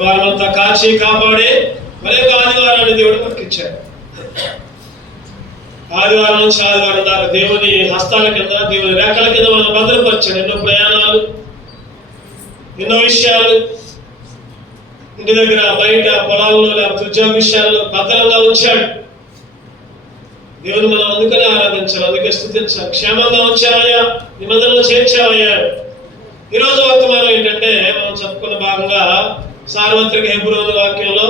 వారమంతా కాచి కాపాడే మరి యొక్క ఆదివారాన్ని దేవుడు మనకి ఇచ్చాడు. ఆదివారం నుంచి ఆదివారం దాకా దేవుని హస్తాల కింద, దేవుని రేఖల కింద మనం భద్రపరిచాడు. ఎన్నో ప్రయాణాలు, ఎన్నో విషయాలు, ఇంటి దగ్గర, బయట, పొలాల్లో, లేకపోతే ఉద్యోగ విషయాల్లో భద్రంగా ఉంచాడు. దేవుని మనం అందుకనే ఆరాధించాలి, అందుకే స్తుతించాలి. క్షేమంగా ఉంచావయ్యా, నిబంధనలు చేర్చావయ్యా. ఈరోజు వర్తమానం ఏంటంటే, మనం చెప్పుకున్న భాగంగా సార్వత్రిక హెబ్రోను వాక్యంలో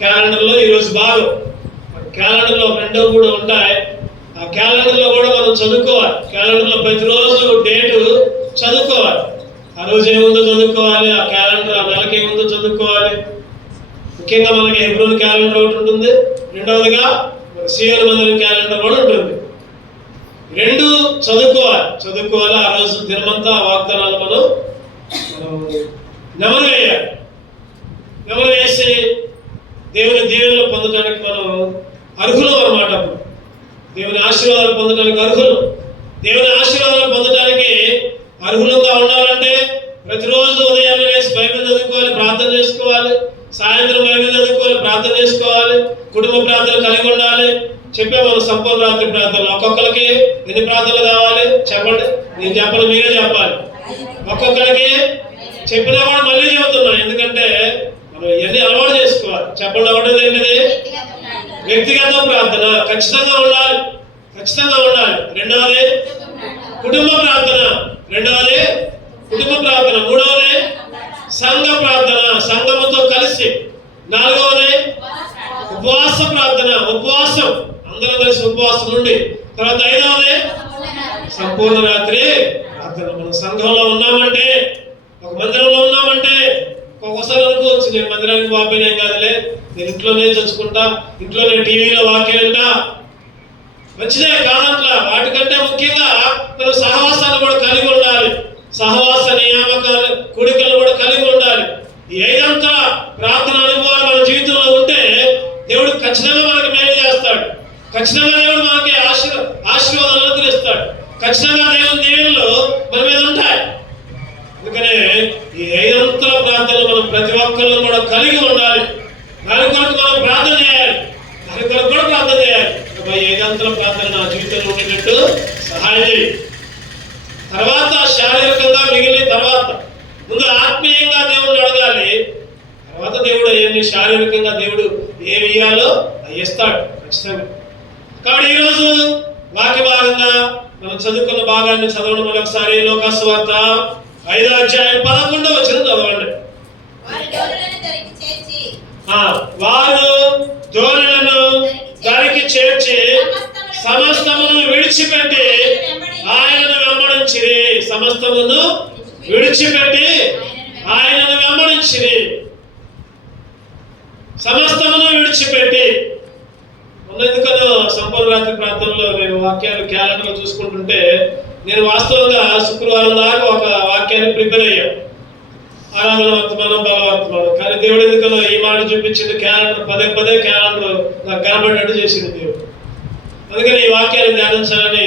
క్యాలెండర్లో ఈరోజు భాగం. క్యాలెండర్లో 2 కూడా ఉంటాయి. ఆ క్యాలెండర్లో కూడా మనం చదువుకోవాలి. క్యాలెండర్లో ప్రతిరోజు డేటు చదువుకోవాలి. ఆ రోజు ఏముందో చదువుకోవాలి, ఆ క్యాలెండర్ ఆ నెలకి ఏముందో చదువుకోవాలి. ముఖ్యంగా మనకి హెబ్రోను క్యాలెండర్ ఒకటి ఉంటుంది, రెండవదిగా సియోను మందిరం క్యాలెండర్ కూడా ఉంటుంది. 2 చదువుకోవాలి. ఆ రోజు దినమంతా వాగ్దానాలు మనం నెమరు వేయాలి. నెమరు వేసి దేవుని దీవెనలు పొందడానికి మనం అర్హులం అన్నమాట. దేవుని ఆశీర్వాదాలు పొందడానికి అర్హులం. దేవుని ఆశీర్వాదాలు పొందడానికి అర్హులంగా ఉండాలంటే ప్రతిరోజు ఉదయాన్నే లేచి బైబిల్ చదువుకోవాలి, ప్రార్థన చేసుకోవాలి. సాయంత్రం బైబిల్ చదువుకోవాలి, ప్రార్థన చేసుకోవాలి. కుటుంబ ప్రార్థన కలిగి ఉండాలి. చెప్పే మనం సంపూర్ణ రాత్రి ప్రార్థనలు. ఒక్కొక్కరికి ఎన్ని ప్రార్థనలు కావాలి చెప్పండి. నేను చెప్పను, మీరే చెప్పాలి. ఒక్కొక్కరికి చెప్పినా కూడా మళ్ళీ చెబుతున్నాను, ఎందుకంటే మనం ఇవన్నీ అలవాటు చేసుకోవాలి. చెప్పండి. ఒకటి ఏంటిది? వ్యక్తిగత ప్రార్థన ఖచ్చితంగా ఉండాలి. రెండవది కుటుంబ ప్రార్థన. మూడవది సంఘ ప్రార్థన, సంఘముతో కలిసి. నాలుగవది ఉపవాస ప్రార్థన, ఉపవాసం, అందరం కలిసి ఉపవాసం ఉండి. తర్వాత ఐదవది సంపూర్ణ రాత్రి ప్రార్థన. మనం సంఘంలో ఉన్నామంటే, ఒక మందిరంలో ఉన్నామంటే, ఒక్కొక్కసారి అనుకోవచ్చు నేను మందిరానికి బాబేనే కాదులే, నేను ఇంట్లోనే చదువుకుంటా, ఇంట్లోనే టీవీలో వాక్యం వింటా. మంచిదే కాదంట్లా. వాటికంటే ముఖ్యంగా మనం సహవాసాన్ని కూడా కలిగి ఉండాలి. సహవాస నియామకాలు, కూడికలు కూడా కలిగి ఉండాలి. ఈ 5 ప్రార్థన అనుభవాలు మన జీవితంలో ఉంటే దేవుడు ఖచ్చితంగా మనకి మేలు చేస్తాడు. ఖచ్చితంగా దేవుడు మనకి ఆశీర్వాదాలు అనుగ్రహిస్తాడు. ఖచ్చితంగా దేవుని దీవెనలు మన మీద ఉంటాయి. అందుకనే ఈ 5 ప్రార్థనలు మనం ప్రతి ఒక్కళ్ళు కూడా కలిగి ఉండాలి. దాని కొరకు మనం ప్రార్థన చేయాలి. ఈ 5 ప్రార్థన నా జీవితంలో ఉండేటట్టు సహాయం చేయి. తర్వాత శారీరకంగా మిగిలిన తర్వాత ముందు ఆత్మీయంగా దేవుడు అడగాలి. తర్వాత దేవుడు అవన్నీ శారీరకంగా దేవుడు ఏమి ఇయ్యాలో అవి ఇస్తాడు ఖచ్చితంగా. కాబట్టి ఈరోజు వాక్య భాగంగా మనం చదువుకున్న భాగాన్ని చదవడం వల్ల ఒకసారి లోకాసు వార్త 5వ అధ్యాయం 11వ వచనం చదవండి. వారు ధోరణులను దానికి చేర్చి సమస్తమును విడిచిపెట్టి ఆయనను వెంబడించిరి. సమస్తమును విడిచిపెట్టి ఆయనను వెంబడించిరి. సమస్తమును విడిచిపెట్టి. ఎందుకనో సంపూర్ణ రాత్రి ప్రార్థనలో నేను వాక్యాలు క్యాలెండర్లో చూసుకుంటుంటే, నేను వాస్తవంగా శుక్రవారం దాకా ఒక వాక్యాన్ని ప్రిపేర్ అయ్యాను. ఆరాధన వర్తమానం, బలవర్తమానం. కానీ దేవుడు ఎందుకనో ఈ మాట చూపించింది. క్యాలెండర్ పదే క్యాలెండర్ నాకు కనబడినట్టు చేసింది దేవుడు. అందుకని ఈ వాక్యాన్ని ధ్యానించాలని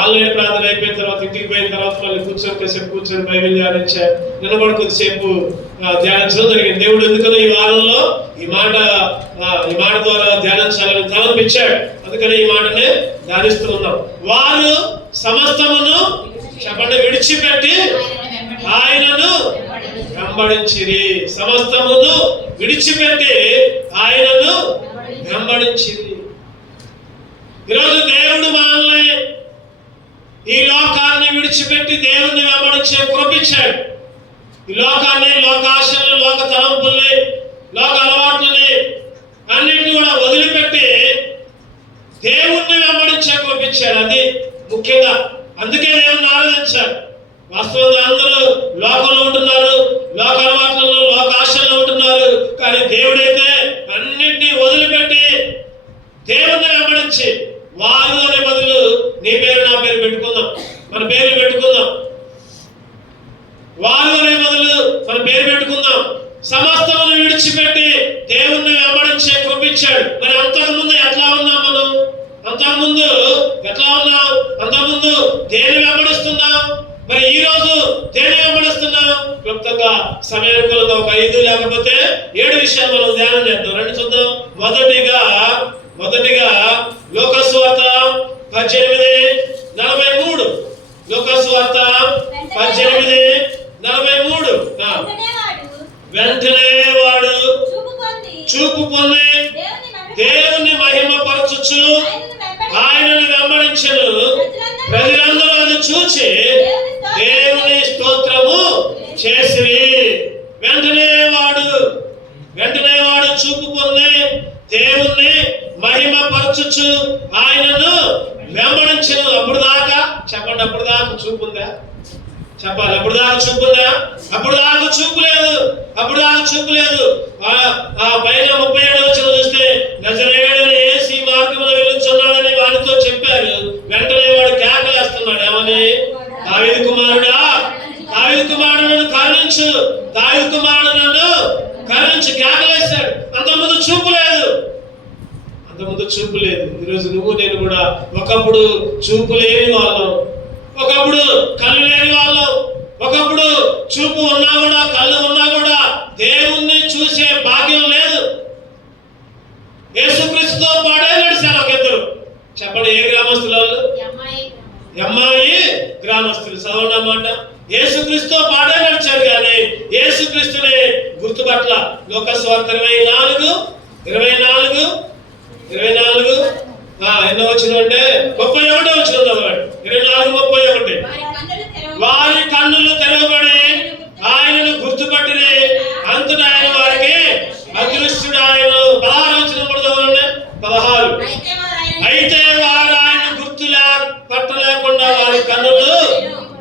ఆన్లైన్ ప్రార్థన అయిపోయిన తర్వాత ఇంటికి పోయిన తర్వాత మళ్ళీ కొద్దిసేపు కూర్చొని బైబిల్ ధ్యానించా. నిన్న కూడా కొద్దిసేపు ధ్యానించడం జరిగింది. దేవుడు ఎందుకనో ఈ వారంలో ఈ మాట ద్వారా ధ్యానించాలని తలంపించాడు. అందుకని ఈ మాటనే ధ్యానిస్తూ ఉన్నాం. వారు సమస్తమును చెప్పండి విడిచిపెట్టి ఆయనను వెంబడించిరి. సమస్తమును విడిచిపెట్టి ఆయనను వెంబడించిరి. ఈరోజు దేవుడు మనల్ని ఈ లోకాన్ని విడిచిపెట్టి దేవుణ్ణి వెంబడించే కృపించాడు. ఈ లోకాన్ని, లోకాశల్ని, లోక తలంపుల్ని, లోక అలవాట్లని అన్నింటినీ కూడా వదిలిపెట్టి దేవుణ్ణి వెంబడించే కృపించాడు. అది ముఖ్యంగా. అందుకే దేవుణ్ణి ఆరాధించారు. వాస్తవంగా అందరూ లోకంలో ఉంటున్నారు, లోక అలవాట్లలో, లోక ఆశల్లో ఉంటున్నారు. కానీ దేవుడైతే అన్నింటినీ వదిలిపెట్టి దేవుణ్ణి వెంబడించి, వారు అనే బదులు నీ పేరు నా పేరు పెట్టుకుందాం, మన పేరు పెట్టుకుందాం. వారు అనే బదులు మన పేరు పెట్టుకుందాం. సమస్తమును విడిచిపెట్టి దేవుణ్ణి వెంబడించే కృపించాడు. మరి అంతకుముందు ఎట్లా ఉన్నాం మనం? అంతకుముందు ఎట్లా ఉన్నాం? అంతకుముందు దేన్ని వెంబడిస్తున్నాం? మరి ఈ రోజు దేని వెంబడిస్తున్నాం? క్లుప్తంగా సమయానుకూలంగా ఒక 5 లేకపోతే 7 విషయాలు మనం ధ్యానం చేద్దాం. రండి చూద్దాం. మొదటిగా లూకా సువార్త 18:43. లూకా సువార్త 18:43. వెంటనే వాడు చూపు పొంది దేవుని మహిమ పరచుచు ఆయనను వెంబడించెను. ప్రజలందరూ అది చూచి దేవుని స్తోత్రము చేసిరి. వెంటనే వాడు చూపు పొంది దేవుణ్ణి మహిమ పరచుచు ఆయనను వెంబడించెను. అప్పుడు దాకా చెప్పండి, అప్పుడు దాకా చూపు ఉందా? చెప్పాలి. అప్పుడు దాకా చూపు ఉందా? అప్పుడు దాకా చూపు లేదు. ఆ పైన 37వ వచనం చూస్తే నజరేయుడైన యేసు ఈ మార్గములో వెళ్ళుచున్నాడని వాడితో చెప్పారు. వెంటనే వాడు కేకలేస్తున్నాడు. ఏమని? దావీదు కుమారుడా, దావీదు కుమారుడు నన్ను కరుణించు, దావీదు కుమారుడు నన్ను కరుణించు కేకలేశాడు. అంతకుముందు చూపు లేదు. ఈరోజు నువ్వు నేను కూడా ఒకప్పుడు చూపు లేని వాళ్ళం, ఒకప్పుడు కళ్ళు లేని వాళ్ళం, ఒకప్పుడు చూపు ఉన్నా కూడా కళ్ళు ఉన్నా కూడా దేవుణ్ణి చూసే భాగ్యం లేదు. యేసుక్రీస్తుతో పాడే నడిచారు ఒక ఇద్దరు. చెప్పండి, ఏ గ్రామస్తులు వాళ్ళు? ఎమ్మాయి గ్రామస్తులు. చదవనమాట. యేసుక్రీస్తుతో పాడే నడిచారు కానీ యేసుక్రీస్తుని గుర్తుపట్ల. లూకా సువార్త 24 ఎన్నో వచ్చిన అంటే 31 వచ్చిన 24:31. వారి కన్నులు తెరవబడి ఆయనను గుర్తుపట్టిరి. అంతటా ఆయన వారికి అదృశ్యుడు ఆయన. 16 వచ్చిన 16. అయితే వారు ఆయన గుర్తు పట్టలేకుండా వారి కన్నులు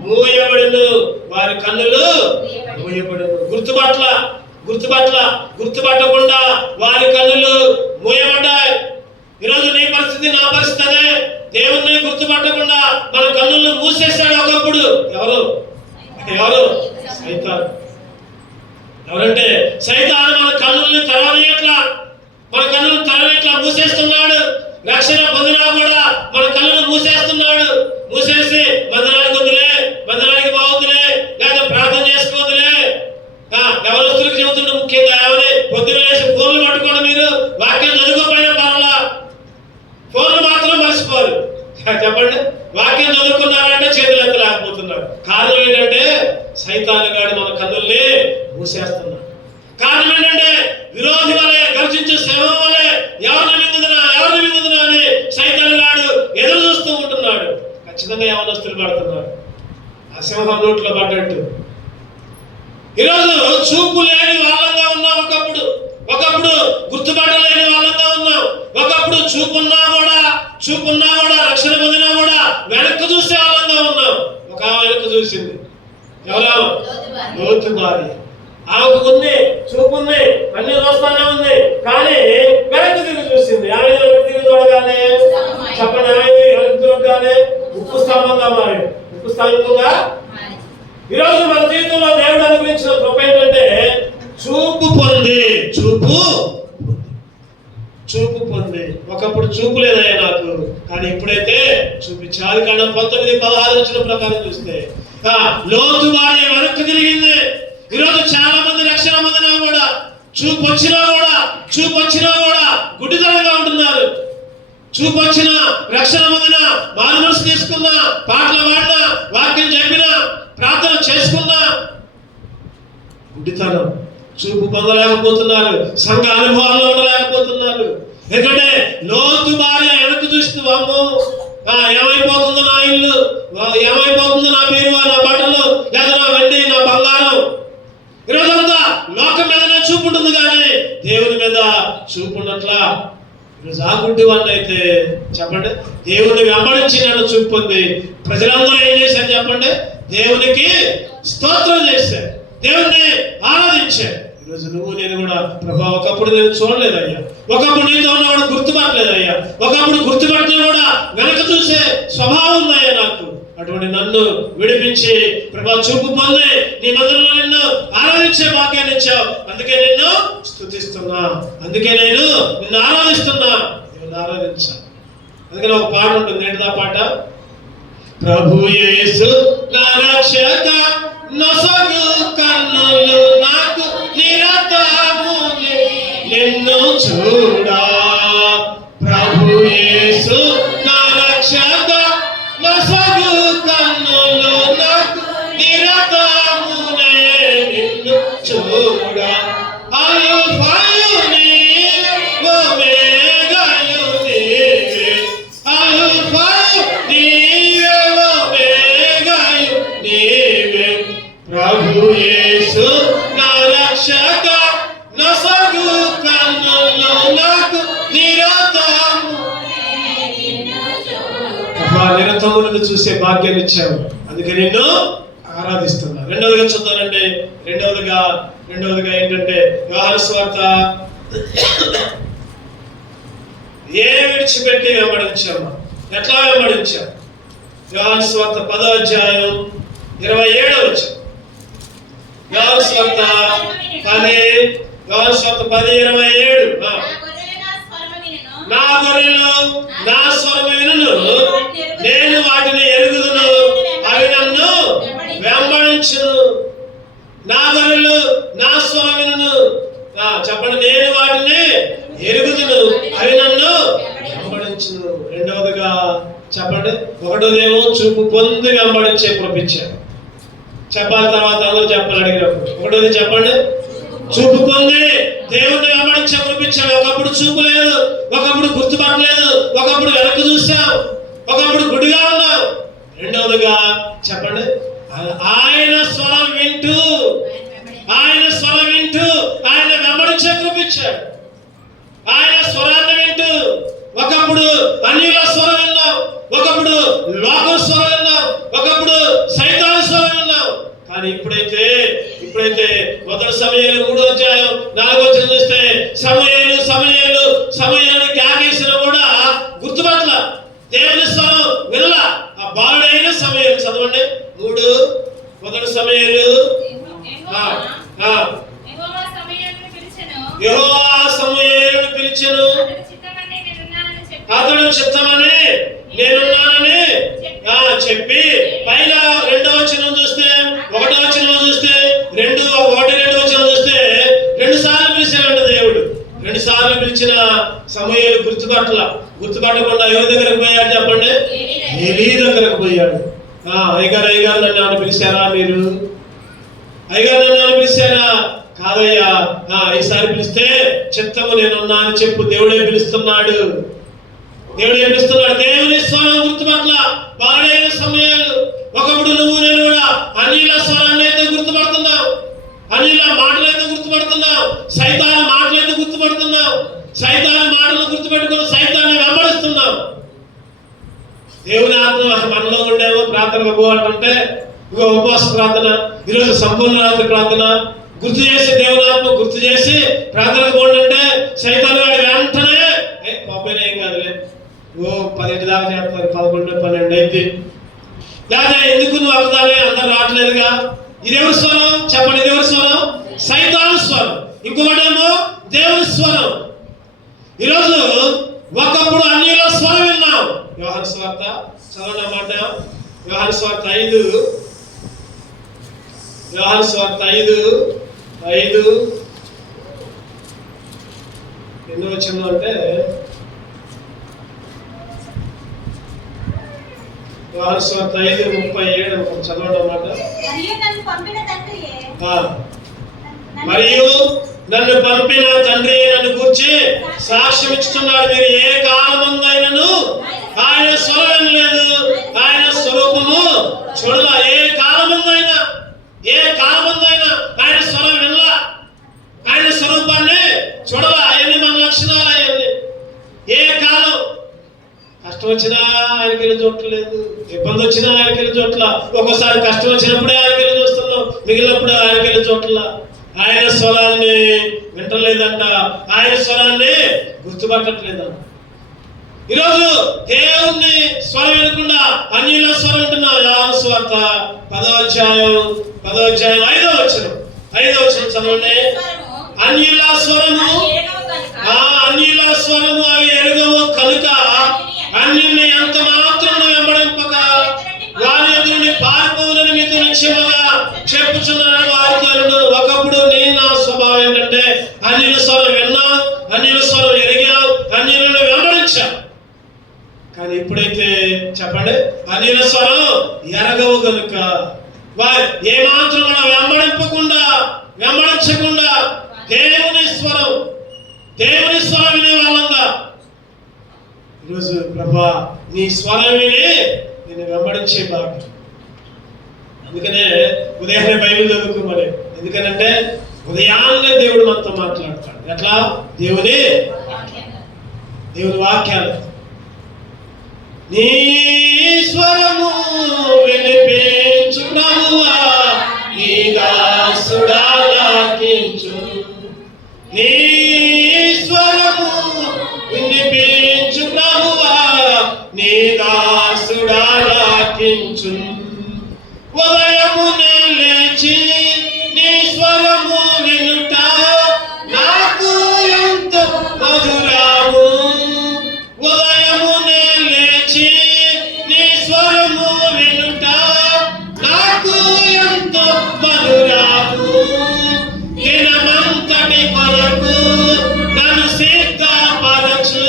మూయబడిను. గుర్తుపట్టకుండా వారి కన్నులు మూయబడ్డాయి. ఈరోజు నీ పరిస్థితి, నా పరిస్థితి అదే. దేవుణ్ణి గుర్తుపట్టకుండా మన కన్నులను మూసేశాడు ఒకప్పుడు. ఎవరు? సైతాను. ఎవరంటే సైతాను మన కన్నుల్ని తెరవనియట్లా, మూసేస్తున్నాడు. రక్షణ పొందినా కూడా మన కన్నులను మూసేసి మందిరానికి వద్దులే, మందిరానికి బాగుందిలే, లేదా ప్రార్థన చేసుకోవద్దులే. ఎవరస్తులకు చెబుతున్న ముఖ్యంగా ఏమని? పొద్దున లేసి ఫోన్లు పట్టుకోండి. మీరు వాక్యం చదువుకోపోయినా పర్వాలా, ఫోన్లు మాత్రం మర్చిపోరు. చెప్పండి, వాక్యం చదువుకున్నారంటే చేతులు ఎత్తలేకపోతున్నారు. కారణం ఏంటంటే సైతాను గాడు మన కన్నుల్ని మూసేస్తున్నాడు. కారణం ఏంటంటే విరోధి వలె, గర్జించే సింహం వలె ఎవరిని మింగుదునా అని సైతాను గాడు ఎదురు చూస్తూ ఉంటున్నాడు. ఖచ్చితంగా యవనస్తులు పడుతున్నారు ఆ సింహం నోట్లో పడ్డట్టు. ఈరోజు చూపు లేని వాళ్ళంగా ఉన్నాం, ఒకప్పుడు గుర్తుపట్టలేని వాళ్ళంగా ఉన్నాం, ఒకప్పుడు చూపున్నా కూడా రక్షణ పొందినా కూడా వెనక్కు చూసే వాళ్ళంగా ఉన్నాం. ఒక వెనక్కు చూసింది. ఎవరో? లోతు భార్య. ఆమెకు ఉంది, చూపు ఉంది, అన్ని చూస్తానే ఉంది, కానీ వెనక్కి తిరిగి చూసింది. ఆమె తిరిగి చూడగానే చెప్పండి, ఆమె వెనక్కి చూడగానే ఉప్పు స్తంభంగా మారింది. ఈరోజు మన జీవితంలో దేవుడు అనుగ్రహించిన కృప ఏంటంటే చూపు పొంది. ఒకప్పుడు చూపు లేదయ్యా నాకు, కానీ ఇప్పుడైతే చూపించాలి. కానీ 19:16 వచ్చిన ప్రకారం చూస్తే లోతు భార్య వెనక్కి తిరిగింది. ఈరోజు చాలా మంది రక్షణ పొందినా కూడా చూపు వచ్చినా కూడా గుడ్డితనంగా ఉంటున్నారు. చూపు వచ్చినా, రక్షణ పొందినా, మారు మనసు తీసుకున్నా, పాటలు పాడినా, వాక్యం చెప్పినా, ప్రార్థన చేసుకున్నా గుడ్డితనం. చూపు పొందలేకపోతున్నారు, సంఘ అనుభవాల్లో ఉండలేకపోతున్నారు. ఎందుకంటే లోతు భార్య వెనక్కి చూస్తూ, అమ్మో ఏమైపోతుందో నా ఇల్లు, ఏమైపోతుందో నా బీరువా, నా బట్టలు, లేదా నా వెండి, నా బంగారం. ఈరోజంతా లోకం మీదనే చూపు ఉంటుంది కానీ దేవుని మీద చూపు ఉన్నట్లా. ఈరోజు ఆ గుడ్డి వాళ్ళు అయితే చెప్పండి, దేవుని వెంబడించి నన్ను చూపు ఉంది. ప్రజలందరూ ఏం చేశారు చెప్పండి? దేవునికి స్తోత్రం చేశారు, దేవుణ్ణి ఆరాధించారు. ఈరోజు నువ్వు నేను కూడా, ప్రభా ఒకప్పుడు నేను చూడలేదయ్యా, ఒకప్పుడు నీతో ఉన్నవాడు గుర్తుపట్టలేదయ్యా, ఒకప్పుడు గుర్తుపట్టిన కూడా వెనక చూసే స్వభావం ఉందయ్యా నాకు. అటువంటి నన్ను విడిపించి ప్రభా చూపు పొంది నీ మందిరంలో నిన్ను ఆరాధించే భాగ్యాన్ని ఇచ్చావు. అందుకే నిన్ను స్తుతిస్తున్నా, అందుకే నేను నిన్ను ఆరాధిస్తున్నా. నిన్ను ఆరాధించా. అందుకని ఒక పాట ఉంటుంది. ఏంటిదా పాట? ప్రభు యేసు నా రక్షక నొసగు కన్నులు నాకు నిరతము నిన్ను చూడా. ప్రభు యేసు నా రక్షక నొసగు కన్నులు నాకు నిరతము నిన్ను చూడా. అల్ఫాయు నీవే ఒమేగాయు నీవే, అల్ఫాయు నీవే ఒమేగాయు నీవే. ప్రభు యేసు నా రక్షక నొసగు కన్నులు నాకు నిరతము నిరతములను చూసే భాగ్యాన్ని ఇచ్చావు, అందుకే నిన్ను ఆరాధిస్తున్నా. రెండవదిగా చూద్దానండి. రెండవదిగా ఏంటంటే యోహాను సువార్త విడిచిపెట్టి వెంబడించాము. ఎట్లా వెంబడించాం? యోహాను సువార్త 10వ అధ్యాయం 27వ వచనం. యోహాను సువార్త 10:27. నా గొర్రెలు నా స్వరము వినును, నేను వాటిని ఎరుగుదును, అవి నన్ను వెంబడించును. నా గొర్రెలు నా స్వరం వినును. చెప్పండి, నేను వాటిని ఎరుగుదును, అవి నన్ను వెంబడించును. రెండవదిగా చెప్పండి, ఒకటోదేమో చూపు పొంది వెంబడించే కృపించారు. చెప్పాలి, తర్వాత అందరూ చెప్పాలి అడిగినప్పుడు. ఒకటోది చెప్పండి, చూపు పొంది దేవుణ్ణి వెంబడించే కృపించాడు. ఒకప్పుడు చూపు లేదు, ఒకప్పుడు గుర్తుపట్టలేదు, ఒకప్పుడు వెనక్కి చూసాం, ఒకప్పుడు గుడిగా ఉన్నాం. రెండవదిగా చెప్పండి, ఆయన స్వరం వింటూ ఆయన వెంబడించే కృపించాడు. ఆయన స్వరాన్ని వింటూ ఒకప్పుడు అన్యుల స్వరం విన్నాం, ఒకప్పుడు లోకం స్వరం విన్నాం, ఒకప్పుడు సైతాను స్వరం విన్నాం. కానీ ఇప్పుడైతే మొదటి సమూయేలు 3వ అధ్యాయం 4వ వచనం చూస్తే సమూయేలు కేకేసిన కూడా గుర్తుపట్ల దేవుని స్వరం వినల. ఆ బాలుడైన సమూయేలు చదవండి. మొదటి సమూయేలు యెహోవా సమూయేలును పిలిచెను, అతడు చిత్తమని నేనున్నానని చెప్పి. పైన 2వ వచనం చూస్తే 1వ వచనంలో చూస్తే 2 వచనం చూస్తే 2 సార్లు పిలిచాడంట దేవుడు. 2 సార్లు పిలిచిన సమూయేలు గుర్తుపట్టకుండా ఎవరి దగ్గరకు పోయాడు చెప్పండి? ఏలీ దగ్గరకు పోయాడు. అయ్యగారు నన్ను ఏమైనా పిలిచారా? మీరు అయ్యగారు నన్ను ఏమైనా పిలిచారా? కాదయ్యా, ఈసారి పిలిస్తే చిత్తము నేనున్నా అని చెప్పు. దేవుడే పిలుస్తున్నాడు. దేవుని స్వరం గుర్తుపట్ల బాడైన సమయాలు. ఒకప్పుడు నువ్వు నేను కూడా అన్యుల స్వరాన్ని అయితే గుర్తుపడుతున్నావు, అన్యుల మాటలైతే గుర్తుపడుతున్నావు, సైతాను మాటలైతే గుర్తుపడుతున్నావు, సైతాను మాటలు గుర్తుపెట్టుకుని సైతాన్ని వెంబడిస్తున్నావు. దేవుని ఆత్మ మనలో ఉండేమో ప్రార్థనకు పోవాలంటే ఇగో ఉపవాస ప్రార్థన, ఈరోజు సంపూర్ణ రాత్రి ప్రార్థన గుర్తు చేసి దేవుని ఆత్మ గుర్తు చేసి ప్రార్థనకు పోవాలంటే సైతాను వాడి వెంటనే పాపైనా ఏం కాదులే, 10 దాకా చేస్తారు, 11, 12 అయితే లేదా ఎందుకు నువ్వు అవుతావే, అందరు రావట్లేదుగా. ఇదెవరి స్వరం చెప్పండి? ఇదెవరి స్వరం? సైతాను స్వరం. ఇంకొకటేమో దేవుని స్వరం. ఈరోజు ఒకప్పుడు అన్యుల స్వరం విన్నాం. యోహాను సువార్త చదవడం మాట. యోహాను సువార్త 5 ఎన్నో వచనం అంటే యోహాను సువార్త 5:37 చదవడం మాట. మరియు నన్ను పంపిన తండ్రి నన్ను గూర్చి సాక్ష్యం ఇస్తున్నాడు. మీరు ఏ కాలమందైనను ఆయన స్వరం లేదు, ఆయన స్వరూపము చూడాల. ఏ కాలమందైనా ఆయన స్వరం వినలా, ఆయన స్వరూపాన్ని చూడాల. అవన్నీ మన లక్షణాలు. అవన్నీ ఏ కాలం కష్టం వచ్చినా ఆయనకి వెళ్ళి చూడట్లేదు, ఇబ్బంది వచ్చినా ఆయనకి వెళ్ళి చూడట్లా. ఒక్కోసారి కష్టం వచ్చినప్పుడే ఆయనకి వెళ్ళి చూస్తున్నాం, మిగిలినప్పుడు ఆయనకి వెళ్ళి చూడట్లా. ఆయన స్వరాన్ని వింటలేదంట, ఆయన స్వరాన్ని గుర్తుపట్టట్లేదంట. ఈరోజు దేవుణ్ణి స్వరం వినకుండా అన్యుల స్వరం వింటున్నాం. యోహాను సువార్త 10వ అధ్యాయం 5వ వచనం చదవండి. అన్యుల స్వరము అవి ఎరుగవు కనుక అన్యుల్ని ఎంత మాత్రం వెంబడింపక సన్నిధి నుండి పారిపోవునని మీతో నిశ్చయముగా చెప్పుచున్నాను వాక్యాలను. ఒకప్పుడు నా స్వభావం ఏంటంటే అన్యుల స్వరం విన్నా, అన్యుల స్వరం ఎరిగా, అన్యులను వెంబడించా. కానీ ఇప్పుడైతే చెప్పండి, అన్యుల స్వరం ఎరగవు గనుక ఏమాత్రం మనం వెంబడించకుండా దేవుని స్వరం వినే వాళ్ళంగా ఈరోజు ప్రభా నీ స్వరం విని నేను వెంబడించే భాగ్యం. అందుకనే ఉదయాన్నే బైబిల్ చదువుకోమని. ఎందుకనంటే ఉదయాన్నే దేవుడు మనతో మాట్లాడతాడు. ఎట్లా? దేవుని వాక్యాలు. నీ స్వరము వినిపించు ప్రభువా, నీ దాసుడా ఆలకించు. నీ స్వరము వినిపించు ప్రభువా, నీ దాసుడా ఆలకించు. ఉదయమునే లేచి నీ స్వరము వినుట నాకు ఎంతో మధురము. ఉదయమునే లేచి నీ స్వరము వినుట నాకు ఎంతో మధురము. దినమంతటి కొరకు నన్ను సిద్ధపరచు,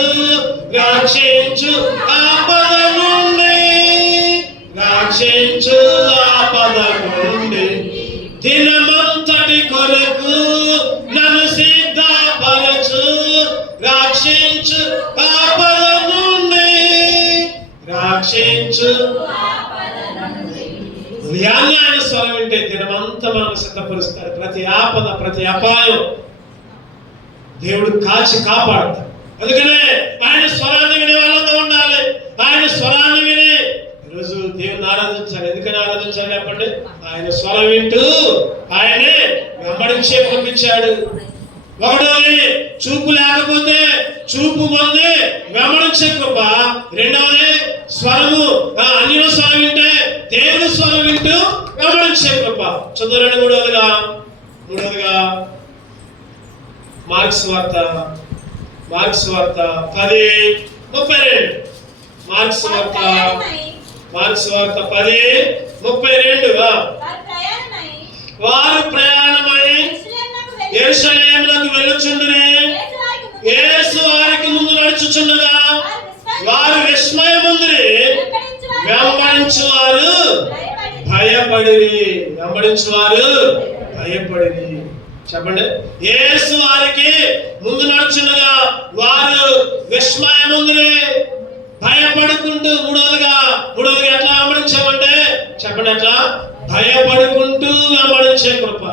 రక్షించు ఆపద నుండి, రక్షించు ఆపద నుండి. దినమంతటి కొరకు నన్ను సిద్ధపరచు, రక్షించు ఆపద నుండి, రక్షించు. ఉదయాన్నే ఆయన స్వరం వింటే దినమంతా మనం సిద్ధపరుస్తాడు. ప్రతి ఆపద, ప్రతి అపాయం దేవుడు కాచి కాపాడుతాడు. అందుకనే ఆయన స్వరాన్ని వినే వాళ్ళంతా ఉండాలి. ఆయన స్వరాన్ని విని ఈరోజు దేవుని ఆరాధించాలి. ఎందుకని ఆరాధించాలి చెప్పండి? ఆయన స్వరం వింటూ ఆయనే వెంబడించే పంపించాడు. ఒకటోది చూపు లేకపోతే చూపు పొంది వెంబడించే కృప. రెండవది స్వరము, అన్యుల స్వరం వింటే దేవుని స్వరం వింటూ వెంబడించే కృప. చదువురండి. మూడవదిగా మార్క్స్ వార్త 10:32. మార్క్స్ వార్త 10:32. వారు ప్రయాణమై యెరూషలేమునకు వెళ్ళుచుండునే. యేసు వారికి ముందు నడుచుచుండగా వారు విస్మయముందిరి. వెంబడించువారు భయపడిరి. చెప్పండి. యేసు వారికి ముందు నడుచుండగా వారు విస్మయముందిరి, భయపడుకుంటూ. మూడవదిగా ఎట్లా వెంబడించామంటే చెప్పండి, ఎట్లా? భయపడుకుంటూ వెంబడించే కృప.